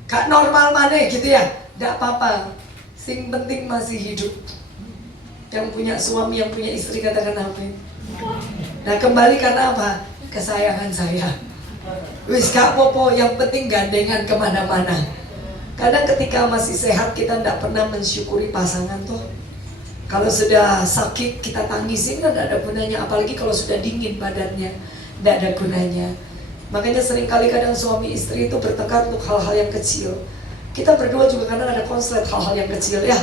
kak normal mana gitu ya, tidak apa-apa. Sing penting masih hidup. Yang punya suami, yang punya istri katakan apa? Nah kembali karena apa? Kesayangan saya. Wis kak popo, yang penting gandengan kemana-mana. Kadang ketika masih sehat kita tidak pernah mensyukuri pasangan tuh. Kalau sudah sakit kita tangisin kan tidak ada gunanya. Apalagi kalau sudah dingin badannya, tidak ada gunanya. Makanya seringkali kadang suami istri itu bertengkar untuk hal-hal yang kecil. Kita berdua juga kadang ada konslet hal-hal yang kecil ya.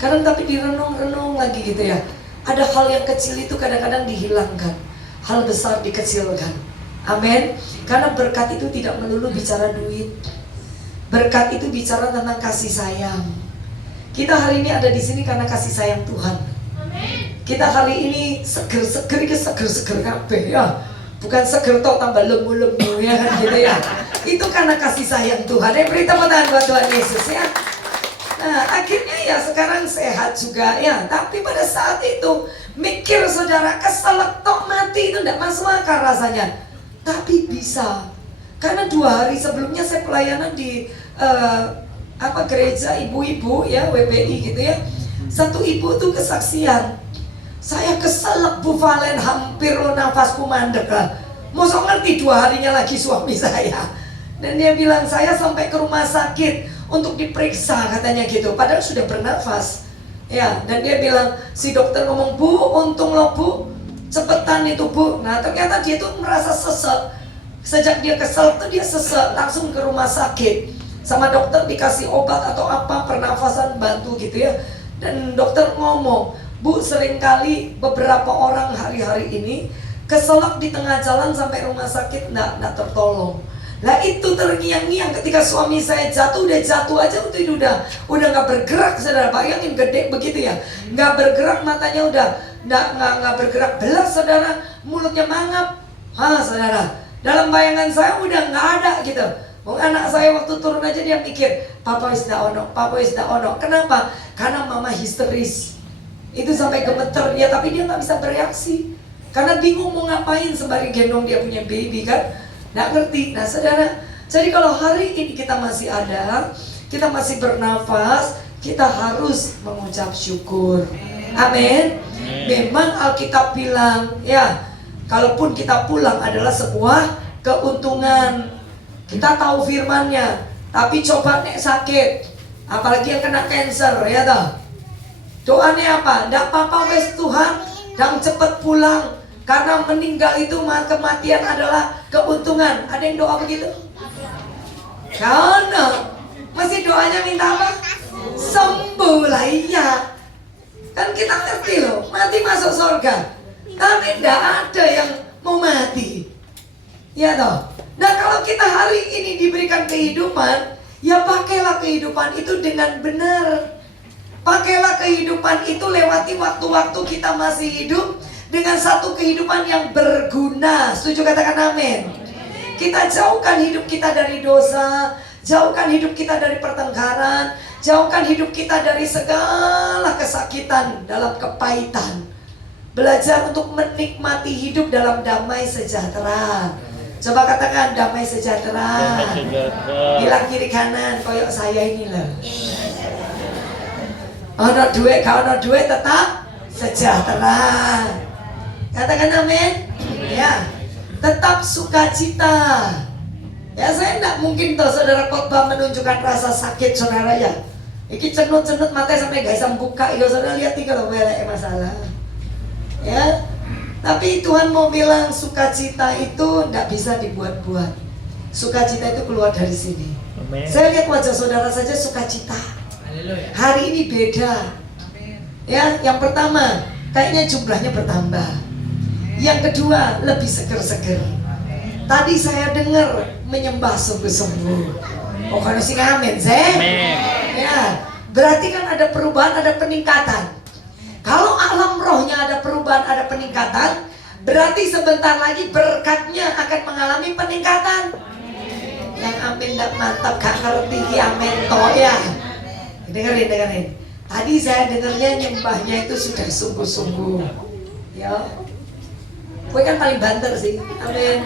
Kadang tapi direnung-renung lagi gitu ya. Ada hal yang kecil itu kadang-kadang dihilangkan, hal besar dikecilkan. Amin. Karena berkat itu tidak melulu bicara duit. Berkat itu bicara tentang kasih sayang. Kita hari ini ada di sini karena kasih sayang Tuhan. Kita kali ini seger kabeh ya. Bukan seger tok tambah lemu-lemu ya kan gitu ya. Itu karena kasih sayang Tuhan. Beri tepuk tangan buat Tuhan Yesus ya. Nah akhirnya ya sekarang sehat juga ya. Tapi pada saat itu mikir saudara, keselak tok mati itu tidak masuk akal rasanya. Tapi bisa. Karena 2 hari sebelumnya saya pelayanan di gereja ibu-ibu ya, WPI gitu ya. Satu ibu tuh kesaksian, saya keselak Bu Valen, hampir nafasku mandek lah. Mosok ngerti 2 harinya lagi suami saya. Dan dia bilang saya sampai ke rumah sakit untuk diperiksa katanya gitu. Padahal sudah bernafas. Ya, dan dia bilang, si dokter ngomong, Bu, untung loh Bu, cepetan itu Bu. Nah ternyata dia tuh merasa sesek. Sejak dia kesel tuh dia sesek, langsung ke rumah sakit. Sama dokter dikasih obat atau apa, pernafasan bantu gitu ya. Dan dokter ngomong, Bu, seringkali beberapa orang hari-hari ini keselak di tengah jalan sampai rumah sakit nggak tertolong. Lah itu terngiang-ngiang ketika suami saya jatuh, udah jatuh aja itu udah nggak bergerak, saudara. Bayangin gede begitu ya, nggak bergerak, matanya udah nggak bergerak belas, saudara. Mulutnya mangap, saudara. Dalam bayangan saya udah nggak ada gitu. Anak saya waktu turun aja dia mikir, Papa is ono, Papa is ono. Kenapa? Karena mama histeris. Itu sampai gemeter dia, tapi dia nggak bisa bereaksi karena bingung mau ngapain sembari gendong dia punya baby kan. Nggak ngerti. Nah saudara, jadi kalau hari ini kita masih ada, kita masih bernafas, kita harus mengucap syukur. Amin. Memang Alkitab bilang ya, kalaupun kita pulang adalah sebuah keuntungan. Kita tahu firmannya, tapi coba nek sakit, apalagi yang kena cancer ya toh. Doanya apa? Nggak apa-apa wes Tuhan, dan cepet pulang. Karena meninggal itu kematian adalah keuntungan. Ada yang doa begitu? Karena masih doanya minta apa? Sembuh lah, iya. Kan kita ngerti loh, mati masuk surga. Tapi tidak ada yang mau mati. Ya toh. Nah kalau kita hari ini diberikan kehidupan, ya pakailah kehidupan itu dengan benar. Pakailah kehidupan itu, lewati waktu-waktu kita masih hidup dengan satu kehidupan yang berguna. Setuju, katakan amin. Kita jauhkan hidup kita dari dosa, jauhkan hidup kita dari pertengkaran, jauhkan hidup kita dari segala kesakitan dalam kepahitan. Belajar untuk menikmati hidup dalam damai sejahtera. Coba katakan damai sejahtera. Bilang kiri kanan, koyok saya ini loh. Ono duit, kalau ono duit tetap sejahtera. Katakan amin. Ya, tetap sukacita. Ya saya tidak mungkin toh saudara khotbah menunjukkan rasa sakit saudara ya. Iki cenut-cenut mata sampai gak bisa buka. Ya saudara lihat nih kalau welek masalah. Ya, tapi Tuhan mau bilang sukacita itu tidak bisa dibuat-buat. Sukacita itu keluar dari sini. Amen. Saya lihat wajah saudara saja sukacita. Hari ini beda. Ya, yang pertama kayaknya jumlahnya bertambah. Yang kedua, lebih seger-seger. Tadi saya dengar menyembah sungguh-sungguh. Oh, kalau sih amin, ya, berarti kan ada perubahan, ada peningkatan. Kalau alam rohnya ada perubahan, ada peningkatan, berarti sebentar lagi berkatnya akan mengalami peningkatan. Yang amin dan mantap, gak ngerti amin toh ya. Dengerin. Tadi saya dengarnya nyembahnya itu sudah sungguh-sungguh. Ya. Gue kan paling banter sih, amin.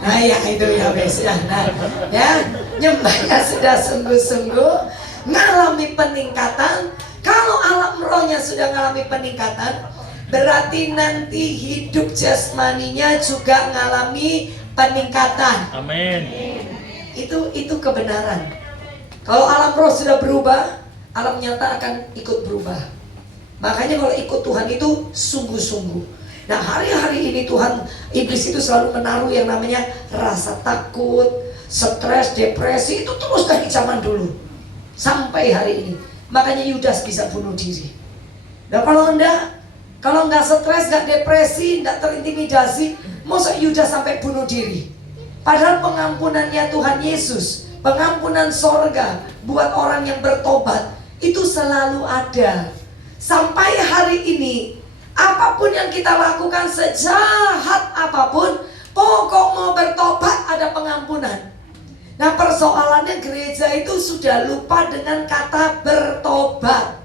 Nah ya itu ya wes ya. Nah ya, nyembahnya sudah sungguh-sungguh, ngalami peningkatan. Kalau alam rohnya sudah ngalami peningkatan, berarti nanti hidup jasmaninya juga ngalami peningkatan. Amin. Itu kebenaran. Kalau alam roh sudah berubah, alam nyata akan ikut berubah. Makanya kalau ikut Tuhan itu sungguh-sungguh. Nah hari-hari ini Tuhan, iblis itu selalu menaruh yang namanya rasa takut, stres, depresi. Itu terus dari zaman dulu sampai hari ini. Makanya Yudas bisa bunuh diri. Nah kalau nggak stres, nggak depresi, nggak terintimidasi, masa Yudas sampai bunuh diri? Padahal pengampunannya Tuhan Yesus, pengampunan sorga buat orang yang bertobat itu selalu ada. Sampai hari ini, apapun yang kita lakukan, sejahat apapun, pokok mau bertobat ada pengampunan. Nah persoalannya gereja itu sudah lupa dengan kata bertobat.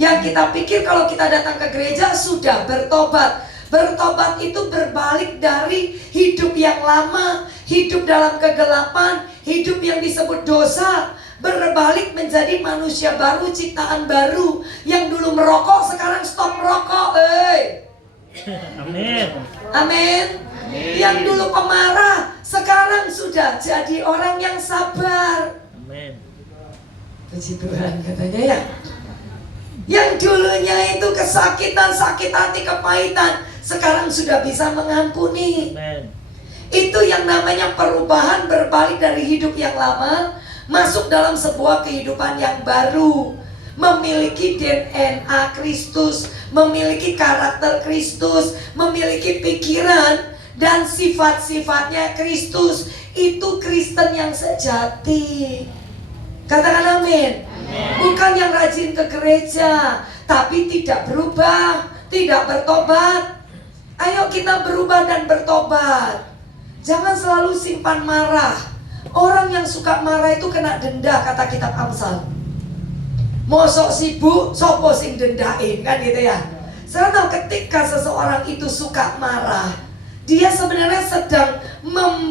Yang kita pikir kalau kita datang ke gereja sudah bertobat. Bertobat itu berbalik dari hidup yang lama, hidup dalam kegelapan, hidup yang disebut dosa, berbalik menjadi manusia baru, ciptaan baru. Yang dulu merokok sekarang stop merokok. Amin. Amin. Yang dulu pemarah, sekarang sudah jadi orang yang sabar. Amin. Puji Tuhan katanya ya. Yang dulunya itu kesakitan, sakit hati, kepahitan, sekarang sudah bisa mengampuni. Amin. Itu yang namanya perubahan, berbalik dari hidup yang lama masuk dalam sebuah kehidupan yang baru, memiliki DNA Kristus, memiliki karakter Kristus, memiliki pikiran dan sifat-sifatnya Kristus. Itu Kristen yang sejati. Katakan amin. Bukan yang rajin ke gereja tapi tidak berubah, tidak bertobat. Ayo kita berubah dan bertobat. Jangan selalu simpan marah. Orang yang suka marah itu kena denda, kata kitab Amsal. Mosok sibuk, sopo sing dendain, kan gitu ya. Karena ketika seseorang itu suka marah, dia sebenarnya sedang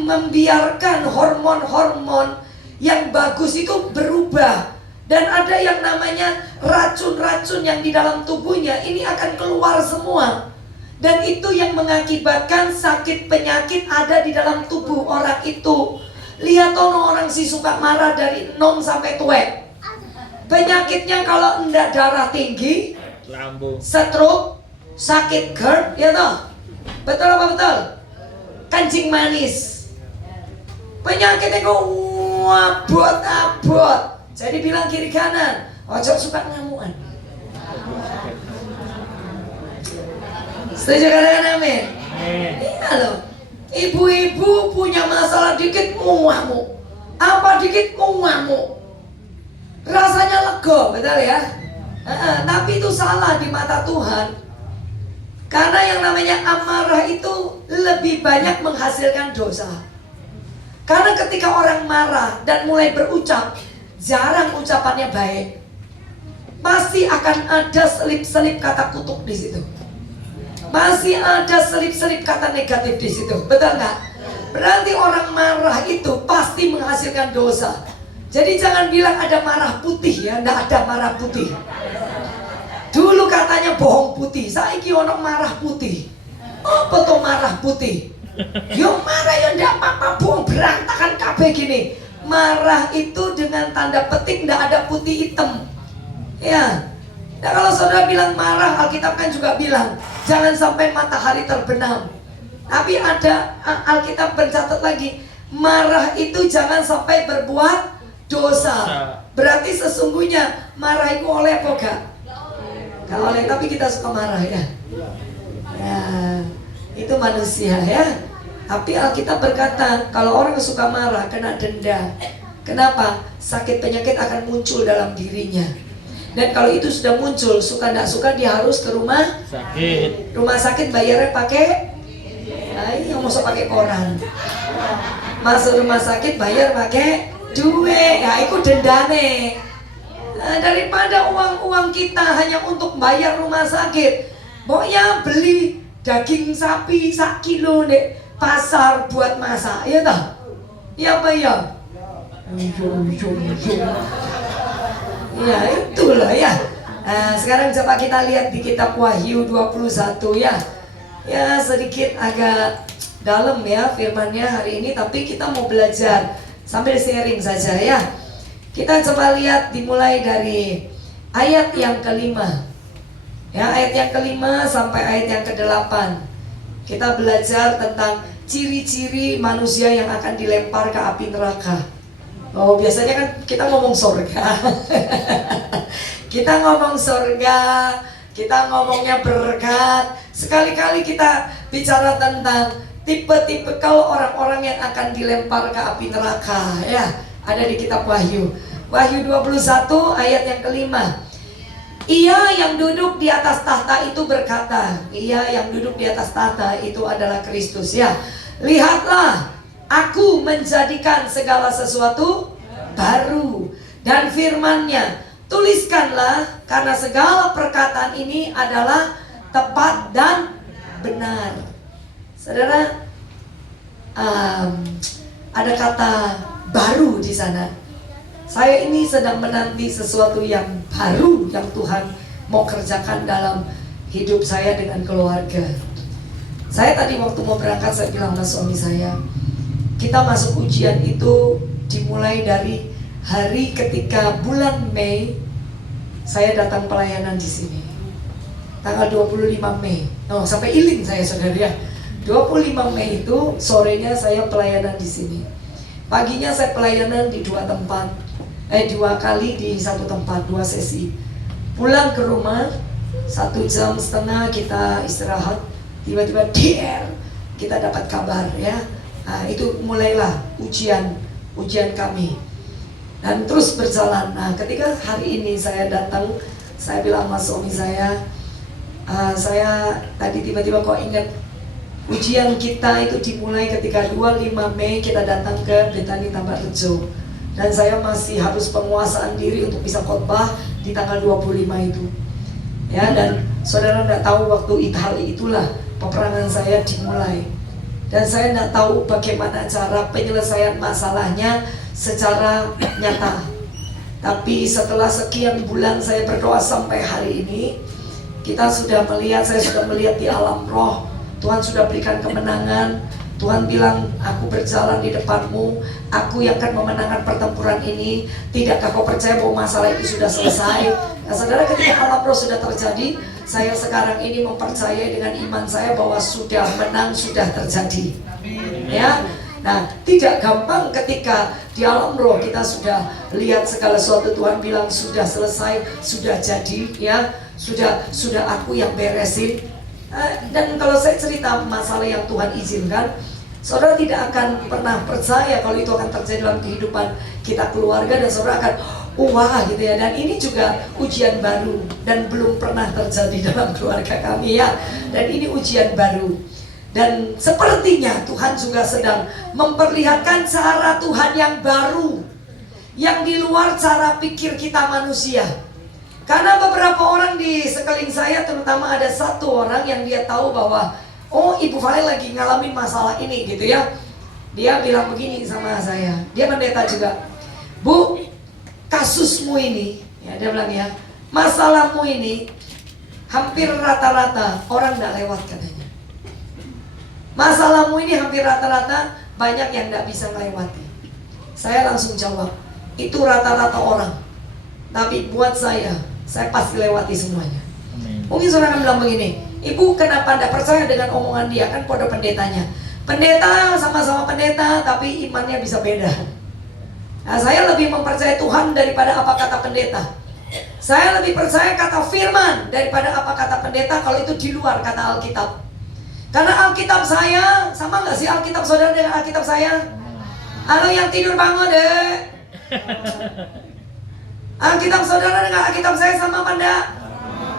membiarkan hormon-hormon yang bagus itu berubah. Dan ada yang namanya racun-racun yang di dalam tubuhnya ini akan keluar semua. Dan itu yang mengakibatkan sakit penyakit ada di dalam tubuh orang itu. Lihat orang si suka marah dari 0 sampai tuwek. Penyakitnya kalau enggak darah tinggi, Lambung. stroke, sakit GERD, ya toh? Betul apa betul? Kencing manis. Penyakitnya kok abot-abot. Jadi bilang kiri kanan, ojo suka ngamuan. Setuju katakan amin? Iya loh. Ibu-ibu punya masalah dikit mau ngamuk. Apa dikit mau ngamuk. Rasanya lega, betul ya? Tapi itu salah di mata Tuhan. Karena yang namanya amarah itu lebih banyak menghasilkan dosa. Karena ketika orang marah dan mulai berucap, jarang ucapannya baik. Pasti akan ada selip-selip kata kutuk di situ. Masih ada selip-selip kata negatif di situ, betul nggak? Berarti orang marah itu pasti menghasilkan dosa. Jadi jangan bilang ada marah putih ya, nggak ada marah putih. Dulu katanya bohong putih, saiki ono marah putih. Apa tuh marah putih? Yo marah ya ndak apa-apa, bohong berantakan kabeh gini. Marah itu dengan tanda petik ndak ada putih hitam. Ya. Nah kalau saudara bilang marah, Alkitab kan juga bilang jangan sampai matahari terbenam. Tapi ada Alkitab mencatat lagi, marah itu jangan sampai berbuat dosa. Berarti sesungguhnya marah itu oleh apa gak? Gak oleh, tapi kita suka marah ya. Nah, itu manusia ya. Tapi Alkitab berkata kalau orang suka marah kena denda. Kenapa? Sakit penyakit akan muncul dalam dirinya. Dan kalau itu sudah muncul, suka tidak suka dia harus ke rumah sakit. Rumah sakit bayarnya pakai, yang masuk pakai koran. Masuk rumah sakit bayar pakai duit, ya itu dendane. Daripada uang kita hanya untuk bayar rumah sakit, pokoknya beli daging sapi 1 kilo di pasar buat masak, ya toh? Ya apa ya? Ya itulah ya. Nah, sekarang coba kita lihat di kitab Wahyu 21 ya. Ya sedikit agak dalam ya firmannya hari ini, tapi kita mau belajar sambil sharing saja ya. Kita coba lihat dimulai dari ayat yang kelima. Ya, ayat yang kelima sampai ayat yang ke-8. Kita belajar tentang ciri-ciri manusia yang akan dilempar ke api neraka. Oh, biasanya kan kita ngomong surga. Kita ngomong surga, kita ngomongnya berkat. Sekali-kali kita bicara tentang tipe-tipe kalau orang-orang yang akan dilempar ke api neraka ya. Ada di kitab Wahyu. Wahyu 21 ayat yang kelima. Ia yang duduk di atas tahta itu berkata, ia yang duduk di atas tahta itu adalah Kristus ya. Lihatlah, aku menjadikan segala sesuatu baru. Dan firman-Nya, tuliskanlah karena segala perkataan ini adalah tepat dan benar. Saudara, ada kata baru di sana. Saya ini sedang menanti sesuatu yang baru yang Tuhan mau kerjakan dalam hidup saya dengan keluarga. Saya tadi waktu mau berangkat saya bilang sama suami saya, kita masuk ujian itu dimulai dari hari ketika bulan Mei saya datang pelayanan di sini. Tanggal 25 Mei. Oh, sampai iling saya saudara ya. 25 Mei itu sorenya saya pelayanan di sini. Paginya saya pelayanan di 2 tempat. 2 kali di 1 tempat, 2 sesi. Pulang ke rumah 1,5 jam kita istirahat. Tiba-tiba kita dapat kabar ya. Nah, itu mulailah ujian kami. Dan terus berjalan. Nah, ketika hari ini saya datang, saya bilang sama suami saya tadi tiba-tiba kok ingat ujian kita itu dimulai ketika 25 Mei kita datang ke Betani Tambak Rejo. Dan saya masih harus penguasaan diri untuk bisa khotbah di tanggal 25 itu. Ya, dan saudara tidak tahu waktu hari itulah peperangan saya dimulai. Dan saya tidak tahu bagaimana cara penyelesaian masalahnya secara nyata. Tapi setelah sekian bulan saya berdoa sampai hari ini, saya sudah melihat di alam roh, Tuhan sudah berikan kemenangan. Tuhan bilang, aku berjalan di depanmu, aku yang akan memenangkan pertempuran ini. Tidakkah kau percaya bahwa masalah itu sudah selesai? Nah, saudara, ketika alam roh sudah terjadi, saya sekarang ini mempercayai dengan iman saya bahwa sudah menang, sudah terjadi. Ya, nah tidak gampang ketika di alam roh kita sudah lihat segala sesuatu. Tuhan bilang sudah selesai, sudah jadi, ya, sudah aku yang beresin. Dan kalau saya cerita masalah yang Tuhan izinkan, saudara tidak akan pernah percaya kalau itu akan terjadi dalam kehidupan kita keluarga, dan saudara akan wah gitu ya. Dan ini juga ujian baru dan belum pernah terjadi dalam keluarga kami ya. Dan ini ujian baru. Dan sepertinya Tuhan juga sedang memperlihatkan cara Tuhan yang baru, yang di luar cara pikir kita manusia. Karena beberapa orang di sekeliling saya, terutama ada satu orang yang dia tahu bahwa oh, Ibu Valen lagi ngalamin masalah ini gitu ya. Dia bilang begini sama saya, dia pendeta juga, Bu, kasusmu ini, ya dia bilang ya, masalahmu ini hampir rata-rata orang tidak lewat katanya. Masalahmu ini hampir rata-rata banyak yang tidak bisa melewati. Saya langsung jawab, itu rata-rata orang. Tapi buat saya pasti lewati semuanya. Mungkin saudara akan bilang begini, Ibu kenapa tidak percaya dengan omongan dia? Kan pada pendetanya. Pendeta sama-sama pendeta, tapi imannya bisa beda. Nah, saya lebih mempercayai Tuhan daripada apa kata pendeta. Saya lebih percaya kata firman daripada apa kata pendeta kalau itu di luar kata Alkitab. Karena Alkitab saya, sama nggak sih Alkitab saudara dengan Alkitab saya? Halo yang tidur bangun deh. Alkitab saudara dengan Alkitab saya sama apa enggak?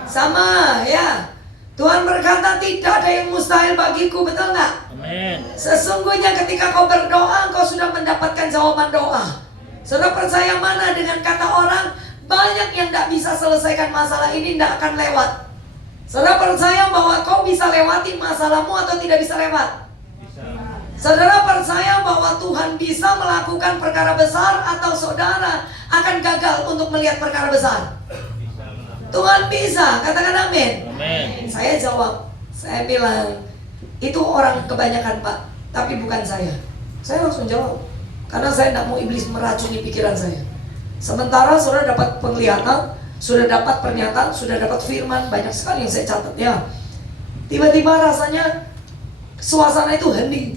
Sama ya. Tuhan berkata tidak ada yang mustahil bagiku, betul enggak? Amin. Sesungguhnya ketika kau berdoa, kau sudah mendapatkan jawaban doa. Saudara percaya mana dengan kata orang, banyak yang tidak bisa selesaikan masalah ini tidak akan lewat. Saudara percaya bahwa kau bisa lewati masalahmu atau tidak bisa lewat? Saudara percaya bahwa Tuhan bisa melakukan perkara besar atau saudara akan gagal untuk melihat perkara besar? Tuhan bisa, katakan amin. Amin. Saya jawab, saya bilang, itu orang kebanyakan Pak, tapi bukan saya. Saya langsung jawab, karena saya tidak mau iblis meracuni pikiran saya. Sementara saudara dapat penglihatan, sudah dapat pernyataan, sudah dapat firman, banyak sekali yang saya catat ya. Tiba-tiba rasanya suasana itu hening,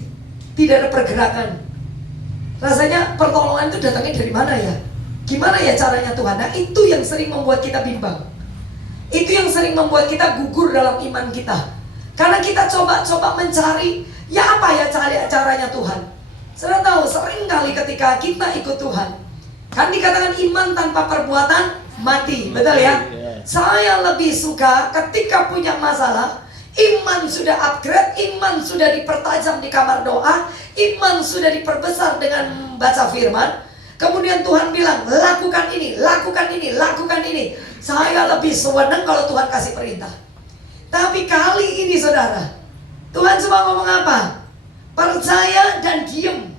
tidak ada pergerakan. Rasanya pertolongan itu datangnya dari mana ya? Gimana ya caranya Tuhan? Nah itu yang sering membuat kita bimbang. Itu yang sering membuat kita gugur dalam iman kita. Karena kita coba-coba mencari, ya apa ya caranya Tuhan? Saudara tahu, sering kali ketika kita ikut Tuhan, kan dikatakan iman tanpa perbuatan mati, betul ya? Saya lebih suka ketika punya masalah, iman sudah upgrade, iman sudah dipertajam di kamar doa, iman sudah diperbesar dengan membaca firman. Kemudian Tuhan bilang, lakukan ini, lakukan ini, lakukan ini. Saya lebih senang kalau Tuhan kasih perintah. Tapi kali ini saudara, Tuhan cuma ngomong apa? Percaya dan diem.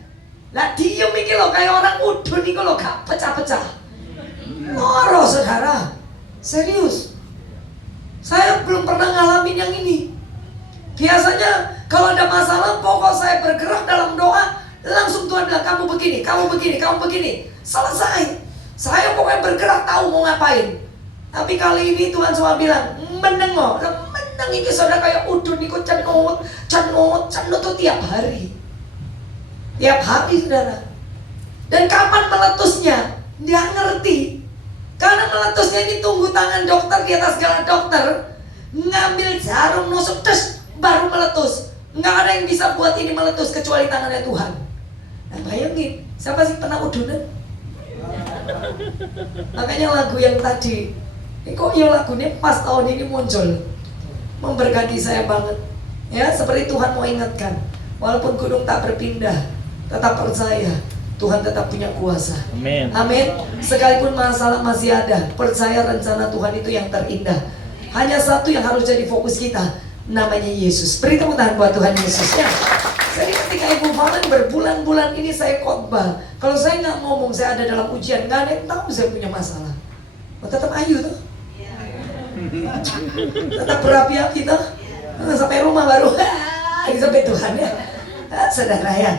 Nah diem ini loh kayak orang udun ini loh gak pecah-pecah. Moro saudara, serius. Saya belum pernah ngalamin yang ini. Biasanya Kalau ada masalah, pokok saya bergerak dalam doa, langsung Tuhan bilang, kamu begini, kamu begini, kamu begini. Selesai. Saya pokoknya bergerak tahu mau ngapain. Tapi kali ini Tuhan cuma bilang, menengok. Meneng ini saudara kayak udun ikut cenut tuh tiap hari. Tiap hari saudara. Dan kapan meletusnya? Dia ngerti. Karena meletusnya ini tunggu tangan dokter di atas segala dokter. Ngambil jarum nusuk tes baru meletus. Nggak ada yang bisa buat ini meletus kecuali tangannya Tuhan. Nah bayangin, siapa sih pernah udunan? Makanya lagu yang tadi, kok ya lagunya pas tahun ini muncul, memberkati saya banget. Ya seperti Tuhan mau ingatkan, walaupun gunung tak berpindah, tetap percaya Tuhan tetap punya kuasa. Amin. Amin. Sekalipun masalah masih ada, percaya rencana Tuhan itu yang terindah. Hanya satu yang harus jadi fokus kita, namanya Yesus. Beri tepuk tangan buat Tuhan Yesus ya. Jadi ketika Ibu Valen berbulan-bulan ini saya khotbah, kalau saya nggak ngomong saya ada dalam ujian, nggak ada yang tahu saya punya masalah. Oh, tetap ayu tuh, tetap berapi-api tuh, sampai rumah baru sampai Tuhan ya. Saudara ya,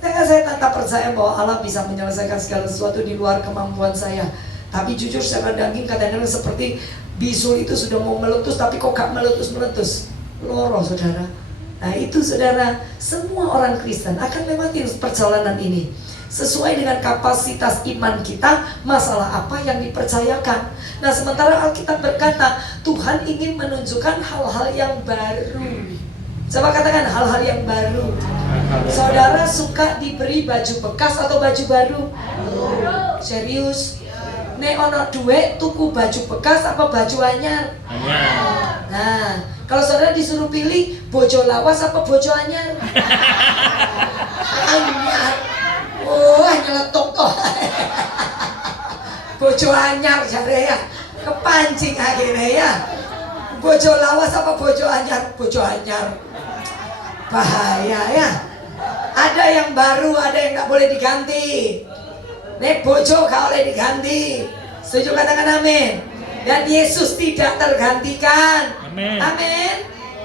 saya tetap percaya bahwa Allah bisa menyelesaikan segala sesuatu di luar kemampuan saya. Tapi jujur secara daging kadang-kadang seperti bisul itu sudah mau meletus, tapi kok gak meletus-meletus. Loro saudara. Nah itu saudara, semua orang Kristen akan lewati perjalanan ini sesuai dengan kapasitas iman kita, masalah apa yang dipercayakan. Nah sementara Alkitab berkata Tuhan ingin menunjukkan hal-hal yang baru. Coba katakan hal-hal yang baru. Saudara suka diberi baju bekas atau baju baru? Serius? Nek ono duit tuku baju bekas apa baju anyar? Nah, kalau saudara disuruh pilih bojo lawas apa bojo anyar? Anyar. Oh, nyeletuk toh. Bojo anyar jare ya. Kepancing akhirnya ya. Bojo lawas apa bojo anyar? Bojo anyar. Bahaya ya. Ada yang baru, ada yang nggak boleh diganti. Nek bojo gak boleh diganti. Setuju katakan amin. Dan Yesus tidak tergantikan. Amin. Amin.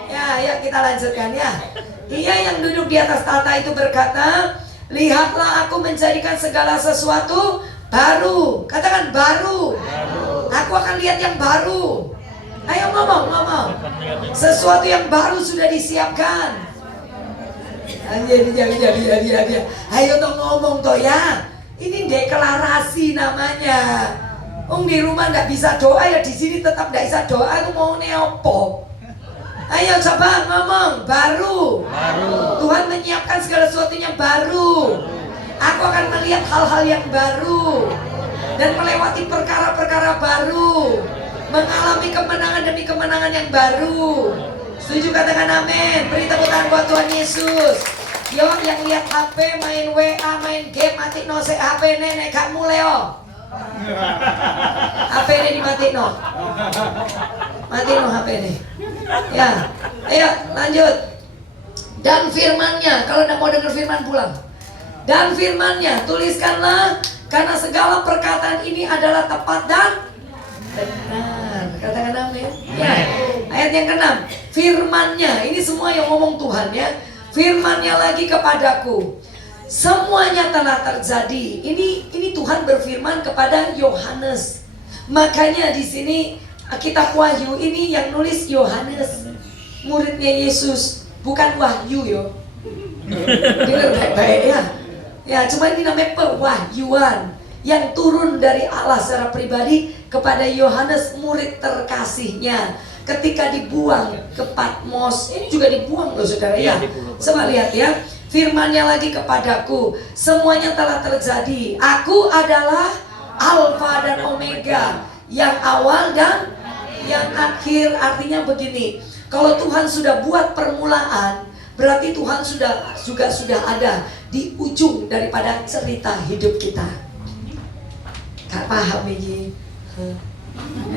Ya, yuk kita lanjutkan ya. Ia yang duduk di atas tahta itu berkata, lihatlah aku menjadikan segala sesuatu baru. Katakan baru. Aku akan lihat yang baru. Ayo ngomong. Sesuatu yang baru sudah disiapkan. Ayo dong ngomong toh ya. Ini deklarasi namanya. Di rumah nggak bisa doa ya di sini tetap nggak bisa doa. Itu mau neopo? Ayo coba ngomong baru. Tuhan menyiapkan segala sesuatunya baru. Aku akan melihat hal-hal yang baru dan melewati perkara-perkara baru, mengalami kemenangan demi kemenangan yang baru. Setuju katakan amin. Beri tepuk tangan buat Tuhan Yesus. Yo yang lihat HP, main WA, main game, mati no se HP nenek gak mulai oh. HP ini dimati no. Mati no HP ini. Ya, ayo lanjut. Dan firmannya, kalau tidak mau dengar firman pulang. Dan firmannya, tuliskanlah karena segala perkataan ini adalah tepat dan benar. Katakan amin. Ya, ayat yang ke-6. Firmannya, ini semua yang ngomong Tuhan ya. Firman-Nya lagi kepadaku, semuanya telah terjadi. Ini Tuhan berfirman kepada Yohanes. Makanya di sini kitab Wahyu ini yang nulis Yohanes, muridnya Yesus, bukan Wahyu yo. Dengar baik-baik ya. Ya, cuma ini namanya pewahyuan yang turun dari Allah secara pribadi kepada Yohanes, murid terkasihnya. Ketika dibuang ke Patmos, ini juga dibuang loh saudara ya. Coba lihat ya, firman-Nya lagi kepadaku, semuanya telah terjadi. Aku adalah Alfa dan Omega, yang awal dan yang akhir. Artinya begini, kalau Tuhan sudah buat permulaan, berarti Tuhan sudah ada di ujung daripada cerita hidup kita. Gak paham ini?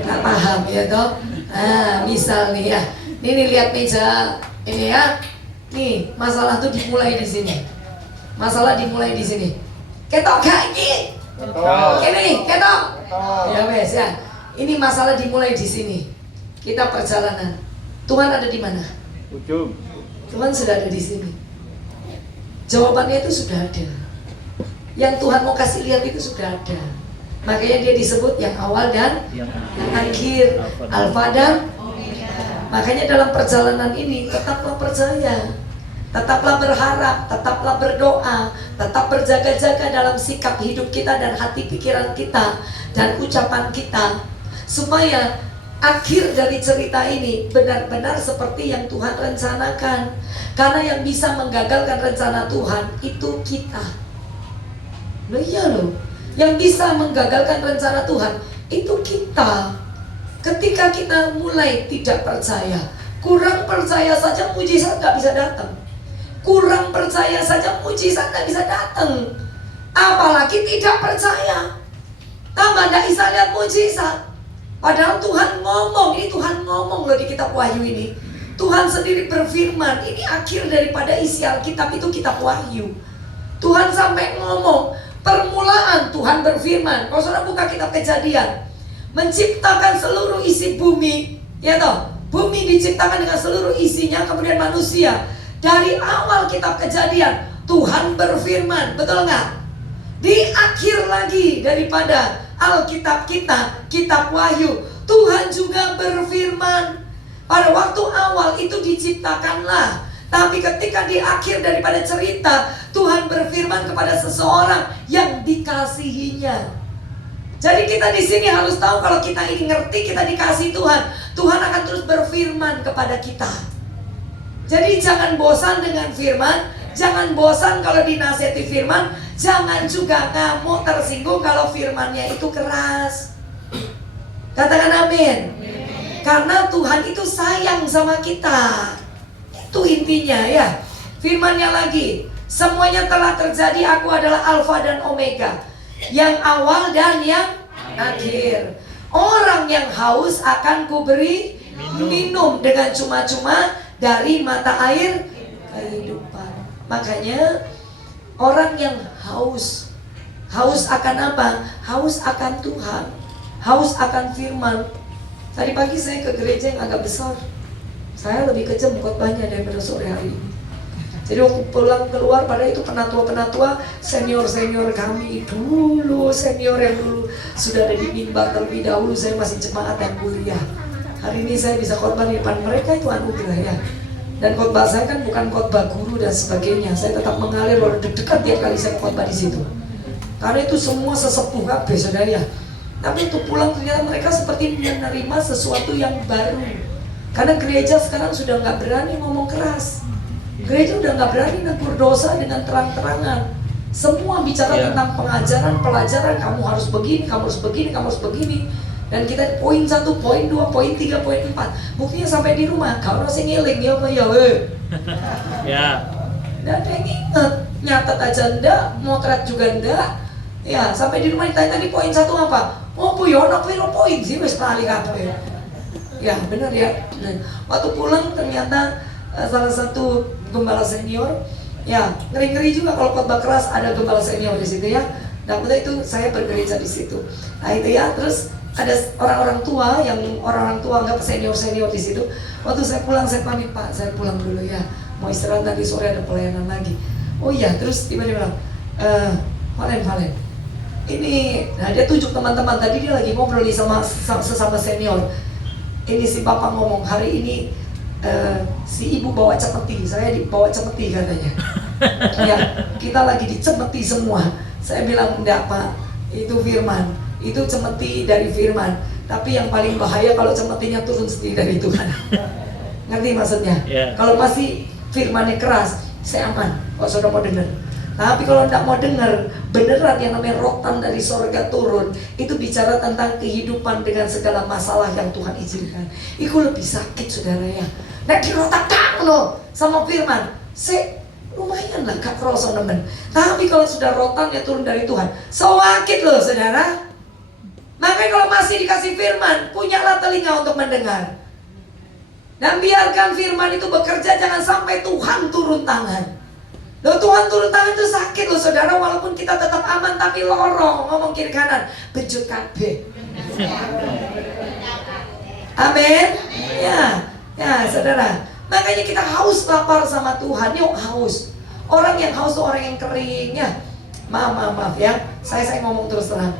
Gak paham ya toh? Misal nih ya, ini lihat meja ini ya. Nih, masalah tuh dimulai di sini. Masalah dimulai di sini. Ketok gak ini? Ini, ketok. Ya wes ya. Ini masalah dimulai di sini. Kita perjalanan. Tuhan ada di mana? Ujung. Tuhan sudah ada di sini. Jawabannya itu sudah ada. Yang Tuhan mau kasih lihat itu sudah ada. Makanya dia disebut yang awal dan yang akhir, Alfa dan Omega. Makanya dalam perjalanan ini tetaplah percaya, tetaplah berharap, tetaplah berdoa, tetap berjaga-jaga dalam sikap hidup kita dan hati pikiran kita dan ucapan kita, supaya akhir dari cerita ini benar-benar seperti yang Tuhan rencanakan. Karena yang bisa menggagalkan rencana Tuhan itu kita. Loh iya loh, yang bisa menggagalkan rencana Tuhan itu kita. Ketika kita mulai tidak percaya, kurang percaya saja mujizat gak bisa datang. Kurang percaya saja mujizat gak bisa datang. Apalagi tidak percaya, tambah gak bisa lihat mujizat. Padahal Tuhan ngomong, ini Tuhan ngomong loh di kitab Wahyu ini. Tuhan sendiri berfirman, ini akhir daripada isi Alkitab itu kitab Wahyu. Tuhan sampai ngomong, permulaan Tuhan berfirman. Kalau saudara buka kitab Kejadian, menciptakan seluruh isi bumi, ya toh, bumi diciptakan dengan seluruh isinya, kemudian manusia. Dari awal kitab Kejadian, Tuhan berfirman, betul nggak? Di akhir lagi daripada Alkitab kita, kitab Wahyu, Tuhan juga berfirman. Pada waktu awal itu diciptakanlah, tapi ketika di akhir daripada cerita, Tuhan berfirman kepada seseorang yang dikasihinya. Jadi kita di sini harus tahu kalau kita ini ngerti kita dikasih Tuhan, Tuhan akan terus berfirman kepada kita. Jadi jangan bosan dengan firman, jangan bosan kalau dinasihati firman, jangan juga ngamuk tersinggung kalau firmannya itu keras. Katakan amin. Karena Tuhan itu sayang sama kita. Itu intinya ya. Firman-Nya lagi, semuanya telah terjadi, aku adalah Alfa dan Omega, yang awal dan yang akhir. Orang yang haus akan kuberi minum dengan cuma-cuma dari mata air kehidupan. Makanya orang yang haus akan apa? Haus akan Tuhan, haus akan firman. Tadi pagi saya ke gereja yang agak besar. Saya lebih kejam khotbahnya daripada sore hari ini. Jadi waktu pulang keluar, pada itu penatua-penatua senior kami dulu, senior yang dulu sudah ada di mimbar terlebih dahulu. Saya masih jemaat dan kuliah. Hari ini saya bisa khotbah di depan mereka, itu anugerah ya. Dan khotbah saya kan bukan khotbah guru dan sebagainya. Saya tetap mengalir, lalu deg-degan tiap kali saya khotbah di situ. Karena itu semua sesepuh kabeh, saudara ya. Tapi untuk pulang ternyata mereka seperti menerima sesuatu yang baru. Karena gereja sekarang sudah nggak berani ngomong keras. Gereja udah nggak berani negur dosa dengan terang-terangan. Semua bicara tentang pengajaran, pelajaran. Kamu harus begini, kamu harus begini, kamu harus begini. Dan kita poin 1, poin 2, poin 3, poin 4. Buktinya sampai di rumah, kau masih ngiling ya apa ya? Ya. Dan ada yang ingat, nyatet aja enggak, motret juga enggak. Ya, sampai di rumah ditanya tadi poin 1 apa? Oh bu Yono, poin sih wes kali kata ya. Ya benar ya. Nah, waktu pulang ternyata salah satu gembala senior, ya ngeri-ngeri juga kalau khotbah keras ada gembala senior di situ ya. Dan waktu itu saya bergereja di situ. Nah itu ya, terus ada orang-orang tua yang orang-orang tua anggap senior di situ. Waktu saya pulang saya pamit, Pak, saya pulang dulu ya. Mau istirahat, nanti sore ada pelayanan lagi. Oh iya, terus tiba-tiba bilang, Valen. Ini, nah dia tunjuk teman-teman, tadi dia lagi ngobrol nih sama sesama senior. Ini si bapak ngomong, hari ini si ibu bawa cemeti, saya dibawa cemeti katanya. Ya, kita lagi dicemeti semua. Saya bilang, enggak Pak, itu firman, itu cemeti dari firman. Tapi yang paling bahaya kalau cemetinya turun sendiri dari Tuhan. Ngerti maksudnya? Yeah. Kalau masih firmannya keras, saya aman, kalau saudara mau dengar. Tapi kalau tidak mau dengar, beneran yang namanya rotan dari sorga turun, itu bicara tentang kehidupan dengan segala masalah yang Tuhan izinkan. Itu lebih sakit saudara ya. Nah dirotakan loh sama firman, lumayan lah gak kerasa nemen. Tapi kalau sudah rotan ya turun dari Tuhan, sakit loh saudara. Makanya kalau masih dikasih firman, punyalah telinga untuk mendengar. Dan biarkan firman itu bekerja, jangan sampai Tuhan turun tangan. Loh Tuhan turun tangan itu sakit loh saudara, walaupun kita tetap aman tapi lorong, ngomong kiri kanan, bejut kabeh. Amin. Ya saudara. Makanya kita haus lapar sama Tuhan. Yuk haus. Orang yang haus tuh orang yang kering ya. Maaf ya. Saya ngomong terus terang.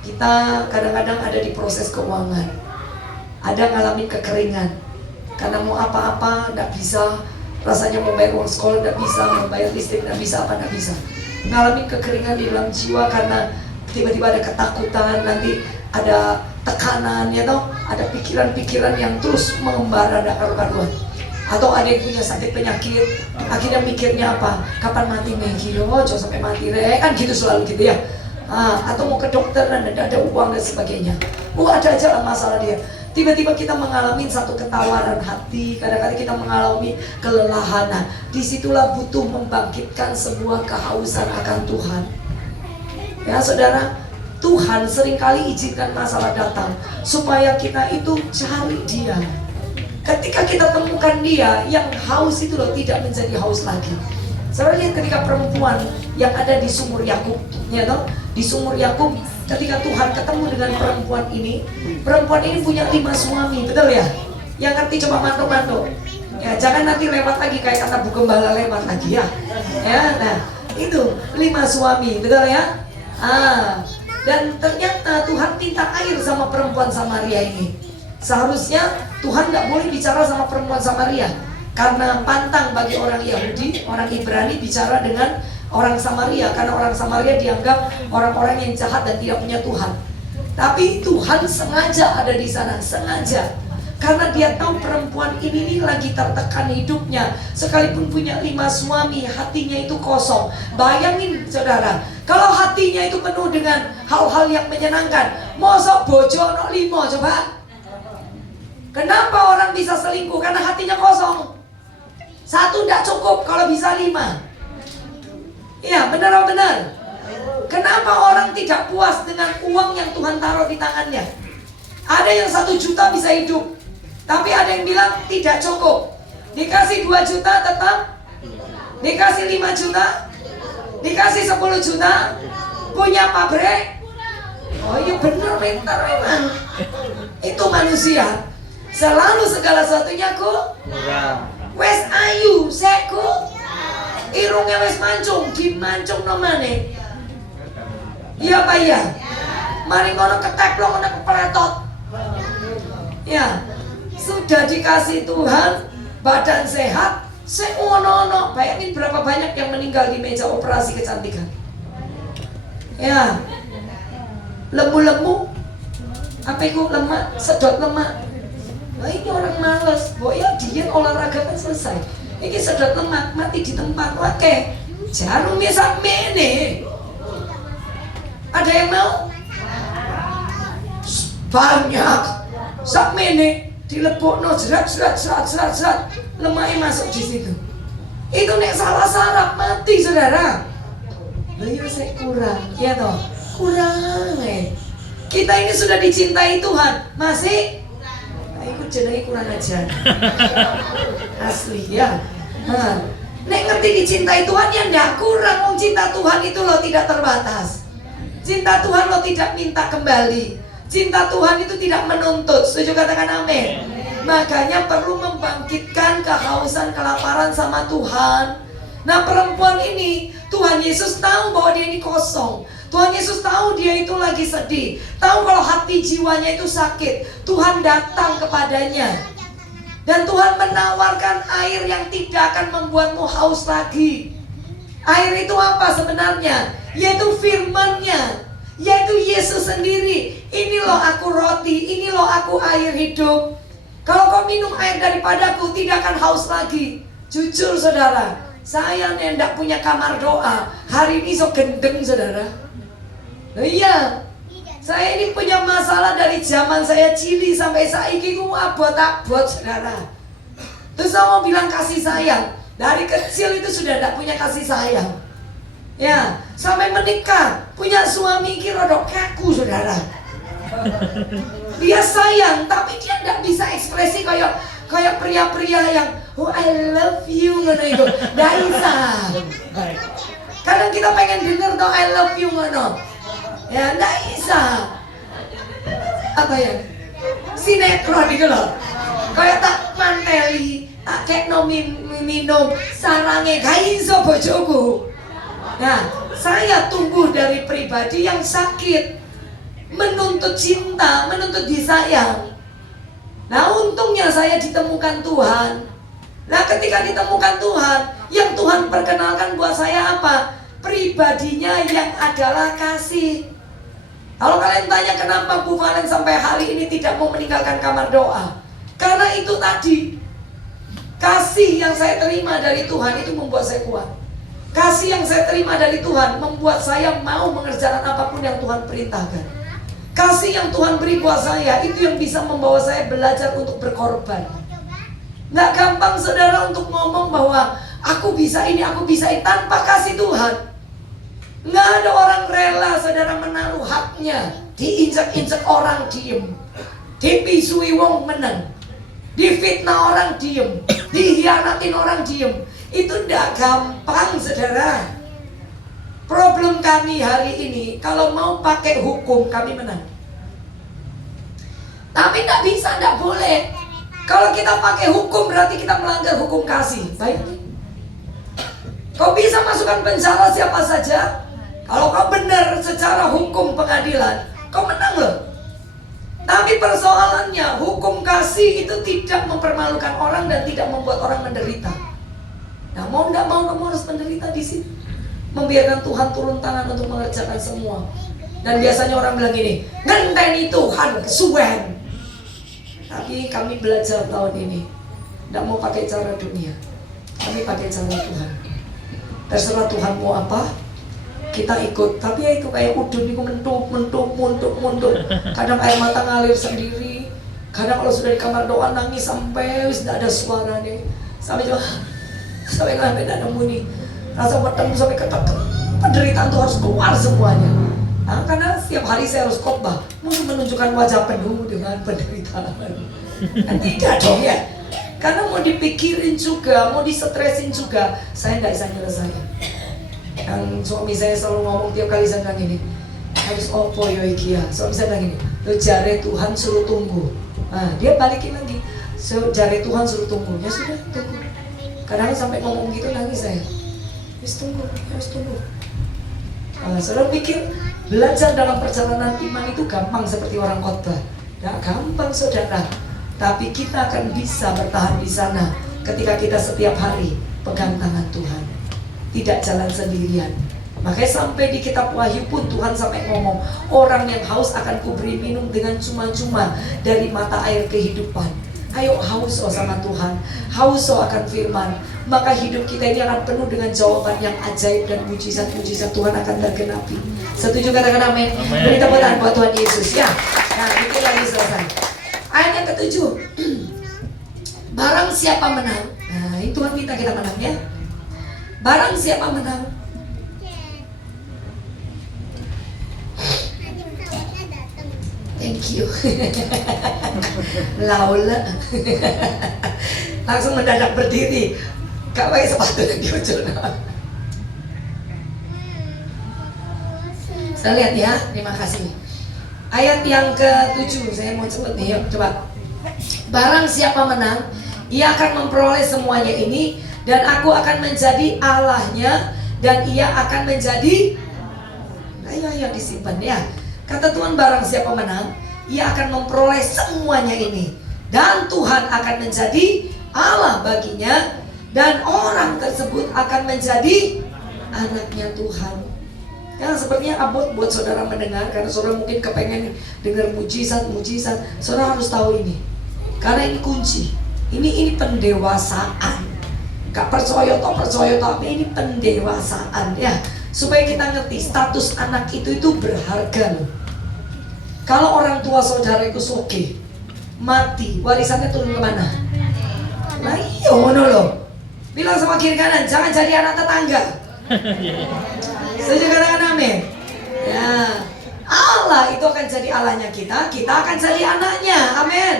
Kita kadang-kadang ada di proses keuangan. Ada ngalamin kekeringan. Karena mau apa-apa enggak bisa. Rasanya mau bayar uang sekolah enggak bisa, mau bayar listrik enggak bisa, apa enggak bisa. Ngalamin kekeringan di dalam jiwa karena tiba-tiba ada ketakutan, nanti ada tekanan ya toh, ada pikiran-pikiran yang terus mengembara ada karu-karuan. Atau ada yang punya sakit penyakit, akhirnya mikirnya apa? Kapan mati nih? Jangan sampai mati re, kan gitu selalu gitu ya. Atau mau ke dokter dan ada uang dan sebagainya. Ada aja lah masalah dia. Tiba-tiba kita mengalami satu ketawaran hati, kadang-kadang kita mengalami kelelahan. Nah, disitulah butuh membangkitkan sebuah kehausan akan Tuhan. Ya saudara, Tuhan seringkali izinkan masalah datang supaya kita itu cari Dia. Ketika kita temukan Dia, yang haus itu loh tidak menjadi haus lagi. Saudara lihat ketika perempuan yang ada di sumur Yakub, ya toh, di sumur Yakub, ketika Tuhan ketemu dengan perempuan ini punya 5 suami, betul ya? Yang ngerti coba mantuk-mantuk. Ya, jangan nanti lewat lagi kayak kata Bu Gembala lewat lagi ya. Ya, nah itu 5 suami, betul ya? Dan ternyata Tuhan minta air sama perempuan Samaria ini. Seharusnya Tuhan nggak boleh bicara sama perempuan Samaria karena pantang bagi orang Yahudi, orang Ibrani bicara dengan orang Samaria, karena orang Samaria dianggap orang-orang yang jahat dan tidak punya Tuhan. Tapi Tuhan sengaja ada di sana, sengaja. Karena Dia tahu perempuan ini nih lagi tertekan hidupnya. Sekalipun punya 5 suami, hatinya itu kosong. Bayangin saudara, kalau hatinya itu penuh dengan hal-hal yang menyenangkan, mosok bojo ono 5 coba. Kenapa orang bisa selingkuh? Karena hatinya kosong. 1 tidak cukup, kalau bisa 5. Iya, benar-benar. Kenapa orang tidak puas dengan uang yang Tuhan taruh di tangannya? Ada yang 1 juta bisa hidup, tapi ada yang bilang tidak cukup. Dikasih 2 juta tetap, dikasih 5 juta, dikasih 10 juta, punya pabrik. Oh iya benar, pintar memang. Itu manusia. Selalu segala sesuatunya kurang. Wes ayu, seku. Irungnya wes mancung, dimancung nomane. Iya Pak ya. Mari ngono keteplok ngono kepletot. Ya, sudah dikasih Tuhan badan sehat, seono-ono. Bayangin berapa banyak yang meninggal di meja operasi kecantikan. Ya. Lembu-lembu. Apa itu lemak, sedot lemak. Nah, ini orang malas. Boy ya diet olahraga kan selesai. Ini sedot lemak mati di tempat. Oke, jarumnya sampe nih. Ada yang mau? Banyak. Sampe nih dilebokno jerat. Lemaknya masuk di situ. Itu nek salah saraf mati saudara. Lah ya saya kurang, ya toh. Kurang Kita ini sudah dicintai Tuhan, masih ikut jenenge kurang ajar. Asli ya. Nek ngerti dicintai Tuhan ya ndak kurang. Wong cinta Tuhan itu lo tidak terbatas. Cinta Tuhan lo tidak minta kembali. Cinta Tuhan itu tidak menuntut. Setuju katakan amin. Makanya perlu membangkitkan kehausan, kelaparan sama Tuhan. Nah perempuan ini Tuhan Yesus tahu bahwa dia ini kosong. Tuhan Yesus tahu dia itu lagi sedih. Tahu kalau hati jiwanya itu sakit. Tuhan datang kepadanya. Dan Tuhan menawarkan air yang tidak akan membuatmu haus lagi. Air itu apa sebenarnya? Yaitu firman-Nya. Yaitu Yesus sendiri. Ini loh aku roti, ini loh aku air hidup. Kalau kau minum air daripadaku tidak akan haus lagi. Jujur saudara, saya tidak punya kamar doa. Hari ini so gendeng saudara. Iya, saya ini punya masalah dari zaman saya cilik sampai saiki ku abot-abot saudara. Terus saya mau bilang kasih sayang. Dari kecil itu sudah tidak punya kasih sayang. Ya, sampai menikah punya suami ki rodok kaku saudara. Dia sayang, tapi dia tidak bisa ekspresi kayak pria-pria yang oh I love you ngono itu. Tidak bisa. Kadang kita pengen denger dong I love you ngono. Ya tidak bisa. Apa ya? Sinetron itu loh. Kayak tak manteli Akeh no minum sarange kaiso bojoku. Nah, saya tumbuh dari pribadi yang sakit, menuntut cinta, menuntut disayang. Nah, untungnya saya ditemukan Tuhan. Nah, ketika ditemukan Tuhan, yang Tuhan perkenalkan buat saya apa? Pribadinya yang adalah kasih. Kalau kalian tanya kenapa Bu Valen sampai hari ini tidak mau meninggalkan kamar doa, karena itu tadi, kasih yang saya terima dari Tuhan itu membuat saya kuat. Kasih yang saya terima dari Tuhan membuat saya mau mengerjakan apapun yang Tuhan perintahkan. Kasih yang Tuhan beri buat saya itu yang bisa membawa saya belajar untuk berkorban. Nggak gampang saudara untuk ngomong bahwa aku bisa ini, aku bisa ini tanpa kasih Tuhan. Nggak ada orang rela saudara menaruh haknya. Diinjak-injak orang diem, dipisui wong menang, difitnah orang diem, dihianatin orang diem. Itu nggak gampang saudara. Problem kami hari ini, kalau mau pakai hukum kami menang. Tapi nggak bisa, nggak boleh. Kalau kita pakai hukum berarti kita melanggar hukum kasih. Baik. Kau bisa masukkan penjara siapa saja. Kalau kau benar secara hukum pengadilan, kau menang loh. Tapi persoalannya hukum kasih itu tidak mempermalukan orang dan tidak membuat orang menderita. Nah, mau nggak mau kamu harus menderita di sini. Membiarkan Tuhan turun tangan untuk mengerjakan semua. Dan biasanya orang bilang gini, ngenteni Tuhan kesuwen. Tapi kami belajar tahun ini, nggak mau pakai cara dunia, kami pakai cara Tuhan. Terserah Tuhan mau apa, kita ikut. Tapi ya itu kayak udun itu mentuk. Kadang air mata ngalir sendiri. Kadang kalau sudah di kamar doa nangis sampai tidak ada suara nih. Sampai nggak ada muni. Rasa bertemu sampai ketek. Penderitaan itu harus keluar semuanya. Nah, karena setiap hari saya harus khotbah, mau menunjukkan wajah penuh dengan penderitaan. Kan tidak dong ya. Karena mau dipikirin juga, mau disetresin juga, saya nggak bisa nyelesain. Yang suami saya selalu ngomong tiap kali saya bilang gini, harus opo yo iki ya. Suami saya bilang gini, lo jare Tuhan suruh tunggu. Nah, dia balikin lagi, jare Tuhan suruh tunggu. Ya sudah, tunggu. Kadang sampai ngomong gitu nangis saya. Harus tunggu. Saudara pikir belajar dalam perjalanan iman itu gampang seperti orang khotbah? Gak gampang saudara. Tapi kita akan bisa bertahan di sana ketika kita setiap hari pegang tangan Tuhan, tidak jalan sendirian. Makanya sampai di kitab Wahyu pun Tuhan sampai ngomong, orang yang haus akan kuberi minum dengan cuma-cuma dari mata air kehidupan. Ayo haus sama Tuhan, haus akan firman, maka hidup kita ini akan penuh dengan jawaban yang ajaib dan mujizat-mujizat Tuhan akan tergenapi. Setuju katakan amin? Beri tepuk tangan buat Tuhan Yesus ya. Nah, itu lagi selesai. Ayat yang ke-7. Barang siapa menang. Nah, itu Tuhan minta kita menang ya. Barang siapa menang. Thank you. Laula. Langsung mendadak berdiri. Gak pakai sepatu yang di ujung. Saya lihat ya, terima kasih. Ayat yang ke-7, saya mau cepet nih, yuk coba. Barang siapa menang, ia akan memperoleh semuanya ini, dan aku akan menjadi Allahnya, dan ia akan menjadi. Ayo disimpan ya. Kata Tuhan, barang siapa menang, ia akan memperoleh semuanya ini, dan Tuhan akan menjadi Allah baginya, dan orang tersebut akan menjadi anaknya Tuhan. Ya, sepertinya abot buat saudara mendengar, karena saudara mungkin kepengen dengar mujizat. Saudara harus tahu ini, karena ini kunci. Ini pendewasaan. Gak percaya tapi ini pendewasaan ya, supaya kita ngerti status anak itu berharga loh. Kalau orang tua saudara itu soge, mati, warisannya turun kemana? Nah iya ngono loh. Bilang sama kiri kanan, jangan jadi anak tetangga. Setuju katakan amin? Ya, Allah itu akan jadi Allahnya kita akan jadi anaknya. Amin.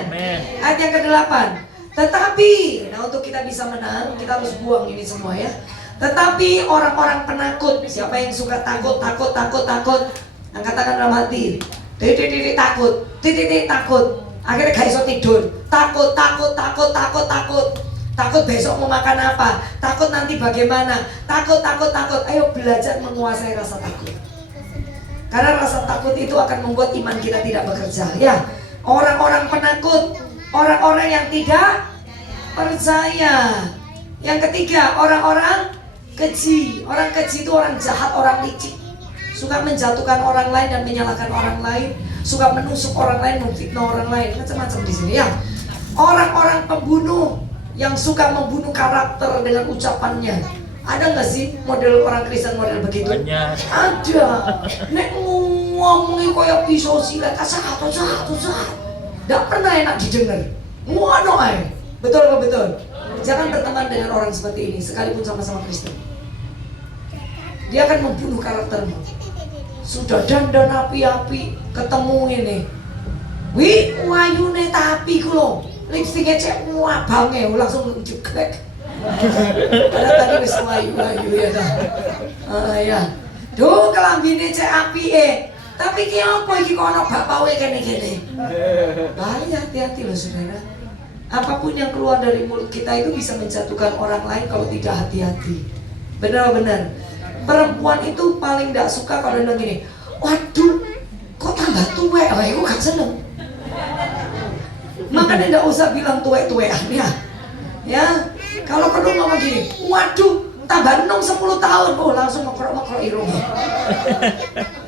Ayat yang ke-8. Tetapi, nah untuk kita bisa menang, kita harus buang ini semua ya. Tetapi orang-orang penakut, siapa yang suka takut, angkatakan dalam hati, takut, akhirnya gak bisa tidur, takut. Takut besok mau makan apa, takut nanti bagaimana, takut. Ayo belajar menguasai rasa takut. Karena rasa takut itu akan membuat iman kita tidak bekerja. Ya, orang-orang penakut, orang-orang yang tidak percaya. Yang ketiga, orang-orang keji. Orang keji itu orang jahat, orang licik, suka menjatuhkan orang lain dan menyalahkan orang lain, suka menusuk orang lain, memfitnah orang lain, macam-macam di sini ya. Orang-orang pembunuh yang suka membunuh karakter dengan ucapannya. Ada nggak sih model orang Kristen model begitu? Banyak. Ada. Nek ngomongin kayak pisau silat, jahat. Nggak pernah enak didengar. Ngono ae. Betul apa betul? Jangan berteman dengan orang seperti ini, sekalipun sama-sama Kristen. Dia akan membunuh karaktermu. Sudah dandan api-api, ketemu ini. Wih, wayune tapi ku lho. Lipstiknya cek wabange langsung jeglek. Padahal tadi wis wayu-wayu ya dah. Ya. Duh kelambine cek apike. Tapi ki apa iki kok ana bapake kene-kene. Bahaya, hati-hati loh saudara. Apapun yang keluar dari mulut kita itu bisa menjatuhkan orang lain kalau tidak hati-hati. Benar-benar. Perempuan itu paling tidak suka kalau bilang gini, waduh, kok tambah tuwek? Oh, aku gak seneng. Makanya tidak usah bilang tuwek-tuwekan ya. Ya, kalau kedua ngomong gini, waduh, tambah 10 tahun, oh langsung makrok-makrok irung.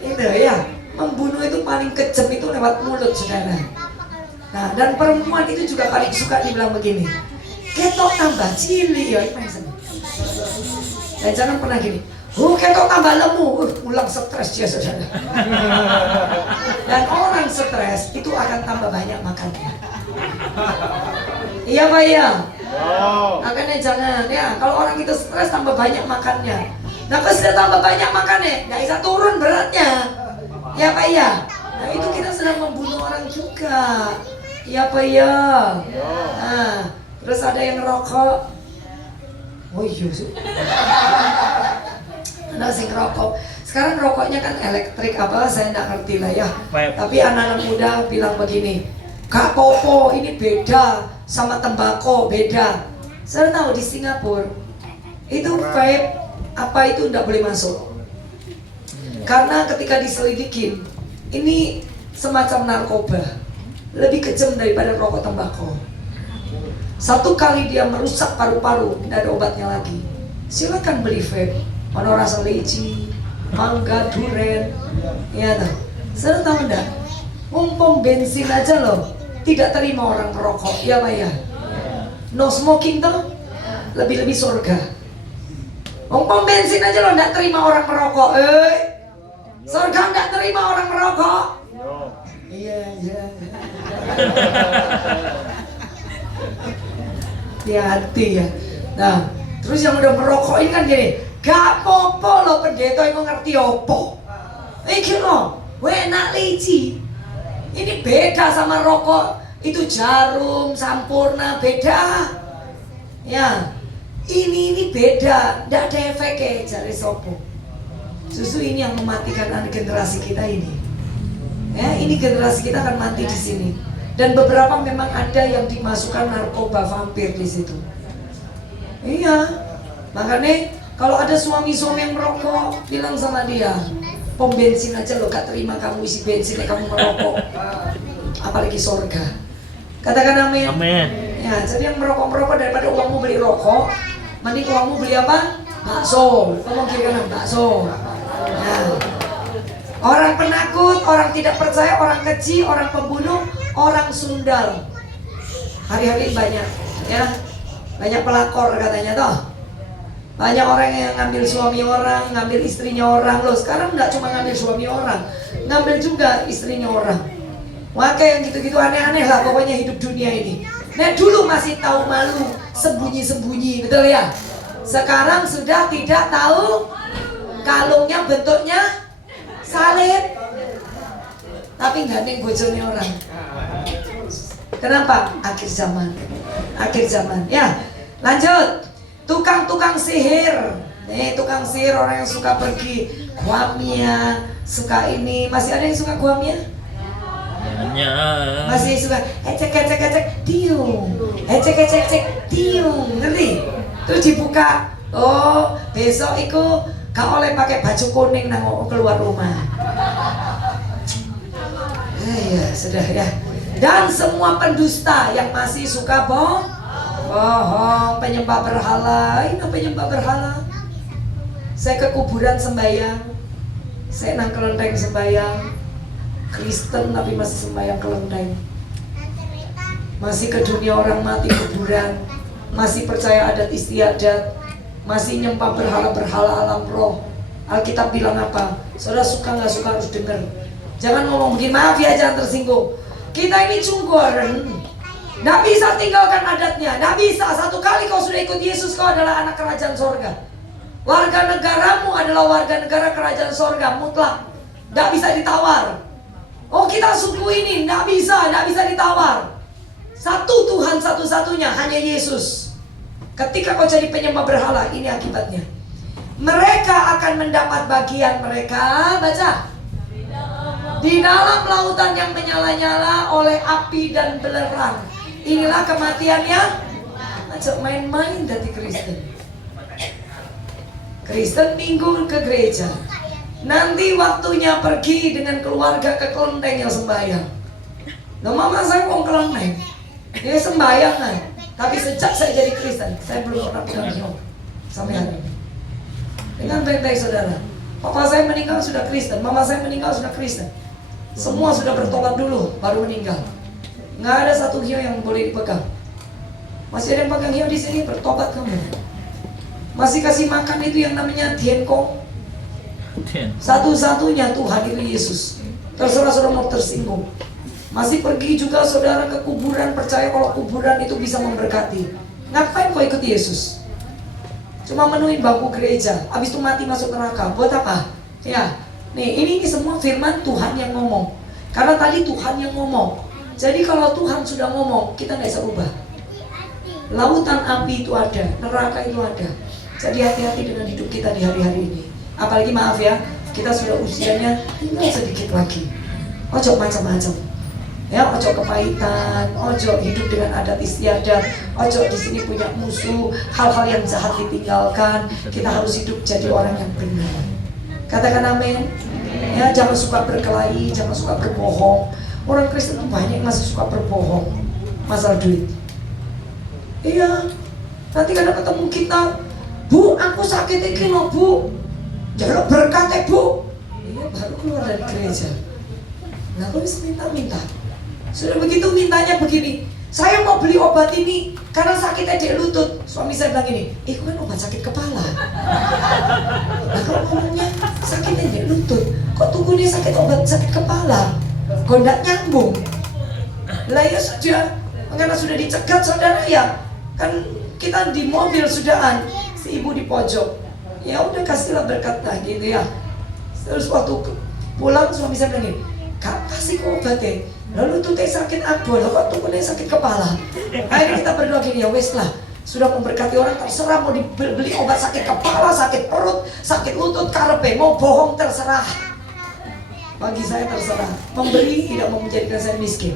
Itu ya, membunuh itu paling kejam itu lewat mulut saudara. Nah, dan perempuan itu juga paling suka dibilang begini, ketok tambah cili ya, dan jangan pernah gini, ketok tambah lemu, ulang stres ya saudara. Dan orang stres itu akan tambah banyak makannya. Iya Pak ya. Makanya jangan ya, kalau orang itu stres tambah banyak makannya. Nah kalau sudah tambah banyak makannya, nggak bisa turun beratnya. Ya Pak ya. Nah itu kita sedang membunuh orang juga. Iya Pak ya. Nah terus ada yang ngerokok. Oh iya sih. Ada yang ngerokok. Sekarang rokoknya kan elektrik apa, saya nggak ngerti lah ya. Tapi anak-anak muda bilang begini, Kak Popo ini beda sama tembakau, beda. Saya tahu di Singapura itu vape apa itu tidak boleh masuk. Karena ketika diselidikin, ini semacam narkoba, lebih kejam daripada rokok tembakau. Satu kali dia merusak paru-paru, tidak ada obatnya lagi. Silakan beli vape, mana rasa leci, mangga, durian, ya tahu. Saya tahu enggak? Pom bensin aja loh, tidak terima orang merokok, ya Pak ya. No smoking tuh lebih-lebih surga. Pom bensin aja loh enggak terima orang merokok, surga enggak terima orang merokok. Iya. Hati-hati ya. Nah, terus yang udah merokok ini kan gini, gak popo loh pendeta yang ngerti opo. Iki loh, enak leci. Ini beda sama rokok, itu jarum, sampurna, beda. Ya, ini beda, tidak ada efeknya, jari sopo. Susu ini yang mematikan generasi kita ini. Ya, ini generasi kita akan mati di sini. Dan beberapa memang ada yang dimasukkan narkoba vampir di situ. Iya, makanya kalau ada suami-suami yang merokok, bilang sama dia, pom bensin aja lo gak terima kamu isi bensin, kamu merokok, apalagi surga. Katakan amin. Amin. Ya, jadi yang merokok daripada uangmu beli rokok, mending uangmu beli apa? Bakso. Ngomong kiri kanan, bakso. Nah, orang penakut, orang tidak percaya, orang keji, orang pembunuh, orang sundal. Hari-hari banyak, ya, banyak pelakor katanya toh. Banyak orang yang ngambil suami orang, ngambil istrinya orang. Loh sekarang nggak cuma ngambil suami orang, ngambil juga istrinya orang. Maka yang gitu-gitu aneh-aneh lah pokoknya hidup dunia ini. Nah dulu masih tahu malu, sembunyi-sembunyi, betul ya? Sekarang sudah tidak tahu, kalungnya bentuknya salib, tapi gandeng bojone orang. Kenapa? Akhir zaman. Ya, lanjut. Tukang-tukang sihir. Nih, tukang sihir orang yang suka pergi guamia, suka ini. Masih ada yang suka guamia? Jangan. Masih suka ecek tiung, ecek tiung, ngerti? Terus dibuka, oh besok iku gak oleh pakai baju kuning nang keluar rumah. Ya sudah ya. Dan semua pendusta yang masih suka bohong, penyembah berhala, ini penyembah berhala. Saya ke kuburan sembahyang, saya nang kelenteng sembahyang. Kristen tapi masih sembahyang kelenteng. Masih ke dunia orang mati kuburan, masih percaya adat istiadat, masih nyembah berhala-berhala alam roh. Alkitab bilang apa? Saudara suka nggak suka harus dengar. Jangan ngomong begini, maaf ya, jangan tersinggung. Kita ini cunggoren, nggak bisa tinggalkan adatnya, nggak bisa. Satu kali kau sudah ikut Yesus, kau adalah anak kerajaan sorga. Warga negaramu adalah warga negara kerajaan sorga mutlak, nggak bisa ditawar. Oh kita suku ini, nggak bisa ditawar. Satu Tuhan satu-satunya, hanya Yesus. Ketika kau jadi penyembah berhala, ini akibatnya. Mereka akan mendapat bagian mereka, baca, di dalam lautan yang menyala-nyala oleh api dan belerang. Inilah kematiannya. Ajak main-main dari Kristen. Kristen minggu ke gereja, nanti waktunya pergi dengan keluarga ke kelenteng yang sembahyang. Nah mama saya mau kelenteng, dia sembahyangan. Tapi sejak saya jadi Kristen, saya belum pernah pulang hidup sampai hari ini. Dengan baik-baik saudara, papa saya meninggal sudah Kristen, mama saya meninggal sudah Kristen. Semua sudah bertobat dulu, baru meninggal. Nggak ada satu hiu yang boleh dipegang. Masih ada yang pegang hiu di sini, bertobat kamu. Masih kasih makan itu yang namanya Tiankong. Satu-satunya Tuhan itu Yesus. Terserah saudara mau tersinggung. Masih pergi juga saudara ke kuburan, percaya kalau kuburan itu bisa memberkati. Ngapain kau ikut Yesus? Cuma menuin bangku gereja, habis itu mati masuk neraka. Buat apa? Ya, nih ini semua firman Tuhan yang ngomong. Karena tadi Tuhan yang ngomong. Jadi kalau Tuhan sudah ngomong, kita nggak bisa ubah. Lautan api itu ada, neraka itu ada. Jadi hati-hati dengan hidup kita di hari-hari ini. Apalagi maaf ya, kita sudah usianya tinggal sedikit lagi. Ojo macam-macam. Ya, ojo kepahitan, ojo hidup dengan adat istiadat, ojo di sini punya musuh, hal-hal yang jahat ditinggalkan. Kita harus hidup jadi orang yang benar. Katakan amin. Ya, jangan suka berkelahi, jangan suka berbohong. Orang Kristen tuh banyak yang masih suka berbohong masalah duit. Iya, nanti kadang ketemu kita, Bu, aku sakit ini loh Bu, jaluk berkat ya Bu. Iya, baru keluar dari gereja. Nah, aku bisa minta-minta. Sudah begitu mintanya begini, saya mau beli obat ini karena sakitnya di lutut. Suami saya bilang gini, itu kan obat sakit kepala. Nah kalau ngomongnya sakitnya di lutut, kok tunggu dia sakit obat sakit kepala? Kok enggak nyambung? Lah ya sudah, karena sudah dicegat saudara ya. Kan kita di mobil sudahan, si ibu di pojok. Ya udah kasihlah berkat lah gitu ya. Terus waktu pulang suami saya bilang gini, Kak kasih kok obatnya. Lalu tuh teh sakit abon, kok tuh sakit kepala. Akhirnya kita berdoa gini, ya wes lah, sudah memberkati orang terserah mau dibeli obat sakit kepala, sakit perut, sakit lutut, karepe, mau bohong terserah. Bagi saya terserah, memberi tidak mau menjadikan saya miskin.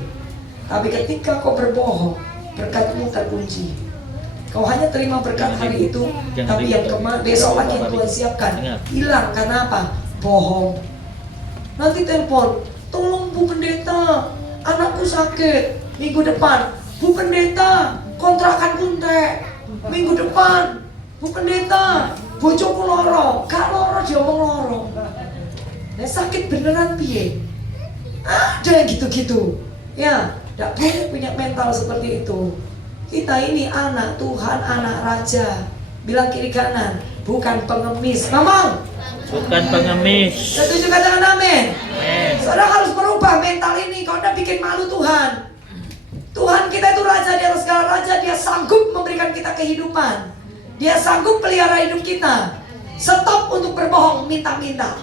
Tapi ketika kau berbohong, berkatmu terkunci. Kau hanya terima berkat hari itu, tapi yang besok lagi yang Tuhan siapkan hilang karena apa? Bohong. Nanti telepon, tolong Bu Pendeta, anakku sakit minggu depan. Bu Pendeta, kontrakan kuntek minggu depan. Bu Pendeta, bojoku loro. Gak loro diomong loro. Nah, sakit beneran piye? Ada yang gitu-gitu. Ya, gak boleh punya mental seperti itu. Kita ini anak Tuhan, anak Raja. Bilang kiri kanan, bukan pengemis. Ngomong, bukan pengemis. setuju katakan amin. Amin. Saudara harus merubah mental ini. Kau udah bikin malu Tuhan. Tuhan kita itu Raja di atas segala raja. Dia sanggup memberikan kita kehidupan. Dia sanggup pelihara hidup kita. Stop untuk berbohong, minta-minta.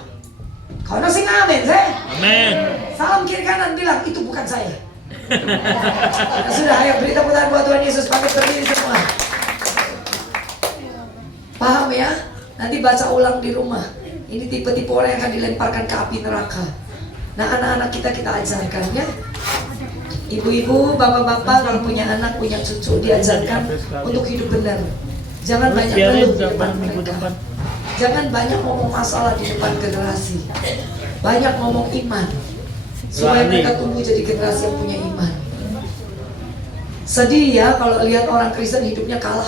Kau nasi ngamen, Amin. salam kiri kanan bilang itu bukan saya. Nah, sudah, ayo beri tepuk tangan buat Tuhan Yesus. Pakai berdiri semua. Paham ya? Nanti baca ulang di rumah. Ini tipe-tipe orang yang akan dilemparkan ke api neraka. Nah, anak-anak kita ajarkan ya. Ibu-ibu, bapak-bapak kalau punya anak, punya cucu, diajarkan untuk hidup benar. Jangan banyak ngeluh di depan mereka. Jangan banyak ngomong masalah di depan generasi. Banyak ngomong iman supaya mereka tumbuh jadi generasi yang punya iman. Sedih ya kalau lihat orang Kristen hidupnya kalah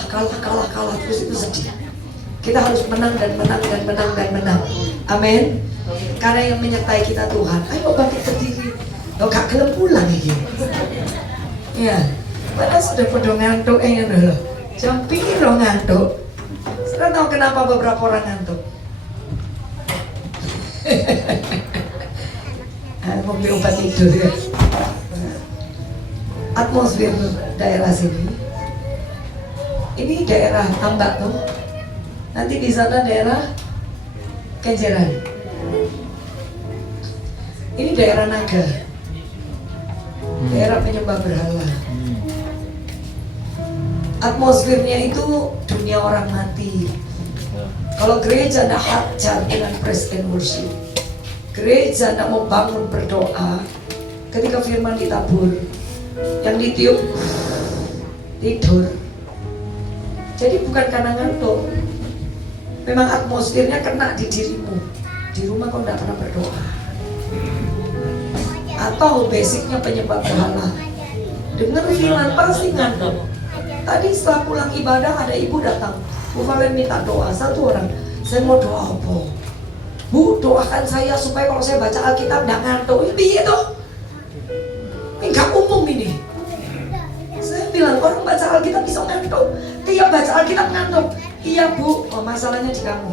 terus, itu sedih. Kita harus menang dan menang dan menang dan menang. Amin. Karena yang menyertai kita Tuhan. Ayo bangkit berdiri. Lo gak gelem pulang ini. Ya, padahal sudah podo ngantuk loh. Jam piro ngantuk. Sudah tahu kenapa beberapa orang ngantuk? Mau beli obat tidur ya. Atmosfer daerah sini. Ini daerah Tambak tuh. Nanti di sana daerah Kenjeran. Ini daerah Naga. Daerah penyembah berhala. Atmosfernya itu dunia orang mati. Kalau gereja tidak hajar dengan praise and worship, gereja tidak mau bangun berdoa, ketika firman ditabur, yang ditiup tidur. Jadi bukan karena ngantuk, memang atmosfernya kena di dirimu. Di rumah kau tidak pernah berdoa, atau basicnya penyembah berhala. Dengar firman pasti ngantuk. Tadi setelah pulang ibadah ada ibu datang, Bu Valen minta doa, satu orang. Saya mau doa apa? Bu, doakan saya supaya kalau saya baca Alkitab tidak ngantuk. Iya toh? Ini gak umum ini. Saya bilang orang baca Alkitab bisa ngantuk. Tiap baca Alkitab ngantuk. Iya Bu, oh, masalahnya di kamu.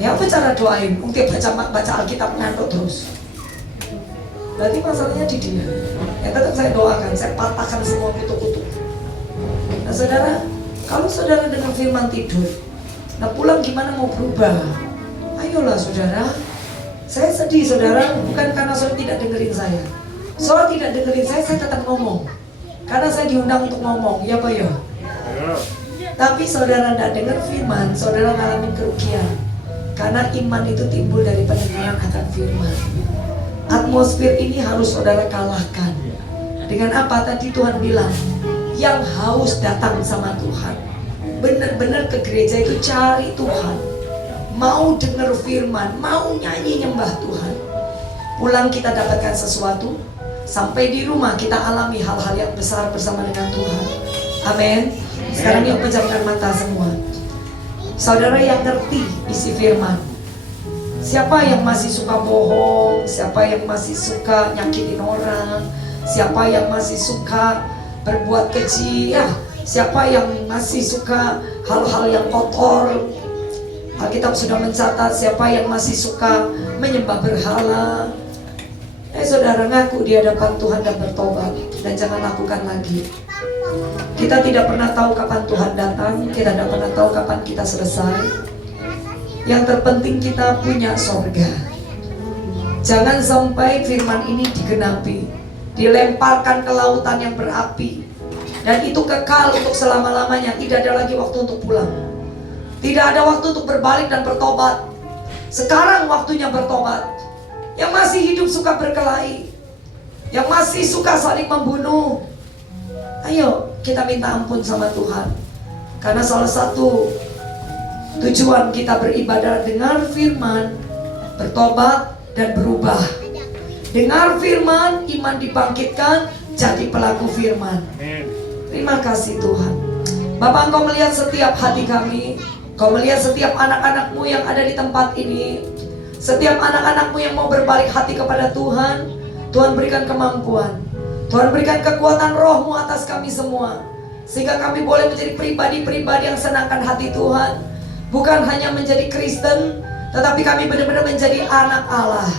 Ya apa cara doain? Mungkin baca Alkitab ngantuk terus. Berarti masalahnya di dia. Ya tetap saya doakan, saya patahkan semua kutuk-kutuk. Nah saudara, kalau saudara dengar firman tidur, nah pulang gimana mau berubah? Ayolah saudara. Saya sedih saudara, bukan karena saudara tidak dengerin saya. Saudara tidak dengerin saya tetap ngomong. Karena saya diundang untuk ngomong, ya Pak ya? Tapi saudara tidak dengar firman, saudara ngalamin kerugian. Karena iman itu timbul dari pendengaran akan firman. Atmosfer ini harus saudara kalahkan. Dengan apa tadi Tuhan bilang? Yang haus datang sama Tuhan. Benar-benar ke gereja itu cari Tuhan. Mau dengar firman, mau nyanyi nyembah Tuhan. Pulang kita dapatkan sesuatu. Sampai di rumah kita alami hal-hal yang besar bersama dengan Tuhan. Amin. Sekarang yuk pejamkan mata semua. Saudara yang ngerti isi firman, siapa yang masih suka bohong, siapa yang masih suka nyakitin orang, siapa yang masih suka berbuat keji, ya, siapa yang masih suka hal-hal yang kotor. Alkitab sudah mencatat siapa yang masih suka menyembah berhala. Saudara ngaku di hadapan Tuhan dan bertobat, dan jangan lakukan lagi. Kita tidak pernah tahu kapan Tuhan datang, kita tidak pernah tahu kapan kita selesai. Yang terpenting kita punya sorga. Jangan sampai firman ini digenapi, dilemparkan ke lautan yang berapi, dan itu kekal untuk selama-lamanya. Tidak ada lagi waktu untuk pulang. Tidak ada waktu untuk berbalik dan bertobat. Sekarang waktunya bertobat. Yang masih hidup suka berkelahi, yang masih suka saling membunuh, ayo kita minta ampun sama Tuhan. Karena salah satu tujuan kita beribadah dengar firman, bertobat dan berubah. Dengar firman, iman dibangkitkan, jadi pelaku firman. Terima kasih Tuhan. Bapak, Engkau melihat setiap hati kami, Engkau melihat setiap anak-anak-Mu yang ada di tempat ini, setiap anak-anak-Mu yang mau berbalik hati kepada Tuhan. Tuhan berikan kemampuan, Tuhan berikan kekuatan roh-Mu atas kami semua, sehingga kami boleh menjadi pribadi-pribadi yang senangkan hati Tuhan. Bukan hanya menjadi Kristen, tetapi kami benar-benar menjadi anak Allah.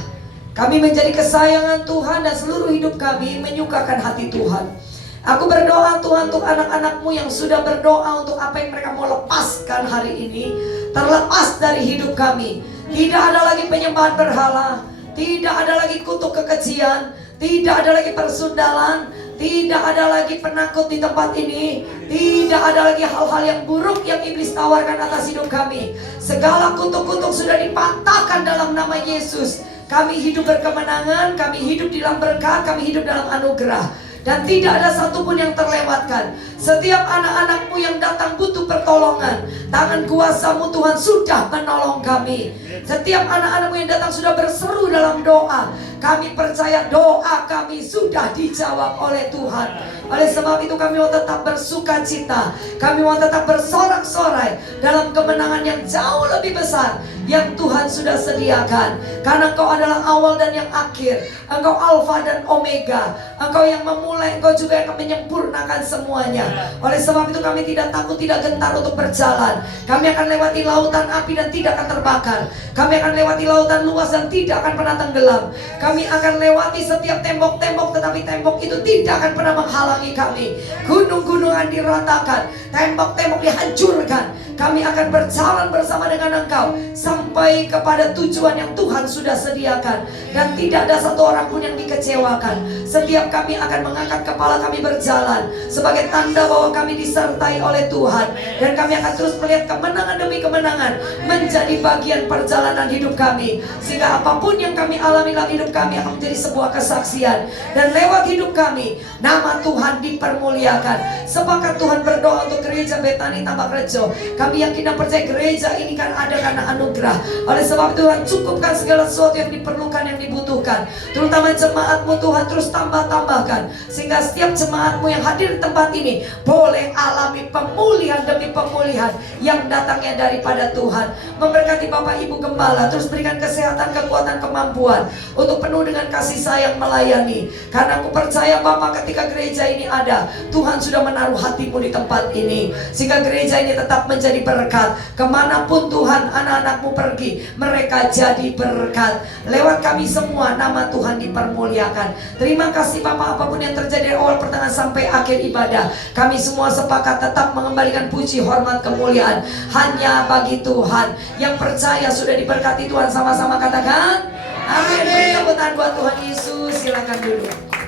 Kami menjadi kesayangan Tuhan, dan seluruh hidup kami menyukakan hati Tuhan. Aku berdoa Tuhan untuk anak-anak-Mu yang sudah berdoa untuk apa yang mereka mau lepaskan hari ini, terlepas dari hidup kami. Tidak ada lagi penyembahan berhala, tidak ada lagi kutuk kekejian, tidak ada lagi persundalan, tidak ada lagi penakut di tempat ini, tidak ada lagi hal-hal yang buruk yang iblis tawarkan atas hidup kami. Segala kutuk-kutuk sudah dipatahkan dalam nama Yesus. Kami hidup berkemenangan, kami hidup dalam berkat, kami hidup dalam anugerah. Dan tidak ada satupun yang terlewatkan. Setiap anak-anakmu yang datang butuh pertolongan, tangan kuasa-Mu Tuhan sudah menolong kami. Setiap anak-anakmu yang datang sudah berseru dalam doa, kami percaya doa kami sudah dijawab oleh Tuhan. Oleh sebab itu kami mau tetap bersuka cita, kami mau tetap bersorak-sorai dalam kemenangan yang jauh lebih besar yang Tuhan sudah sediakan. Karena Engkau adalah awal dan yang akhir, Engkau Alfa dan Omega, Engkau yang memulai, Engkau juga yang akan menyempurnakan semuanya. Oleh sebab itu kami tidak takut, tidak gentar untuk berjalan. Kami akan lewati lautan api dan tidak akan terbakar. Kami akan lewati lautan luas dan tidak akan pernah tenggelam. Kami akan lewati setiap tembok-tembok, tetapi tembok itu tidak akan pernah menghalangi kami. Gunung-gunung akan diratakan, tembok-tembok dihancurkan. Kami akan berjalan bersama dengan Engkau sampai kepada tujuan yang Tuhan sudah sediakan. Dan tidak ada satu orang pun yang dikecewakan. Setiap kami akan mengangkat kepala kami berjalan sebagai tanda bahwa kami disertai oleh Tuhan. Dan kami akan terus melihat kemenangan demi kemenangan menjadi bagian perjalanan hidup kami. Sehingga apapun yang kami alami dalam hidup kami akan menjadi sebuah kesaksian. Dan lewat hidup kami, nama Tuhan dipermuliakan. Sepakat Tuhan berdoa untuk gereja Betani Tambak Rejo. Kami yakin dan percaya gereja ini kan ada karena anugerah. Oleh sebab Tuhan cukupkan segala sesuatu yang diperlukan, yang dibutuhkan. Terutama jemaat-Mu Tuhan terus tambah-tambahkan. Sehingga setiap jemaat-Mu yang hadir di tempat ini boleh alami pemulihan demi pemulihan yang datangnya daripada Tuhan. Memberkati Bapak Ibu Gembala, terus berikan kesehatan, kekuatan, kemampuan untuk penuh dengan kasih sayang melayani. Karena aku percaya Bapak ketika gereja ini ada, Tuhan sudah menaruh hati-Mu di tempat ini. Sehingga gereja ini tetap menjadi berkat. Kemanapun Tuhan anak-anak-Mu pergi, mereka jadi berkat. Lewat kami semua nama Tuhan dipermuliakan. Terima kasih Bapak, apapun yang terjadi dari awal pertengahan sampai akhir ibadah, kami semua sepakat tetap mengembalikan puji, hormat, kemuliaan hanya bagi Tuhan. Yang percaya sudah diberkati Tuhan, sama-sama katakan amin. Beri tepuk tangan buat Tuhan Yesus. Silakan duduk.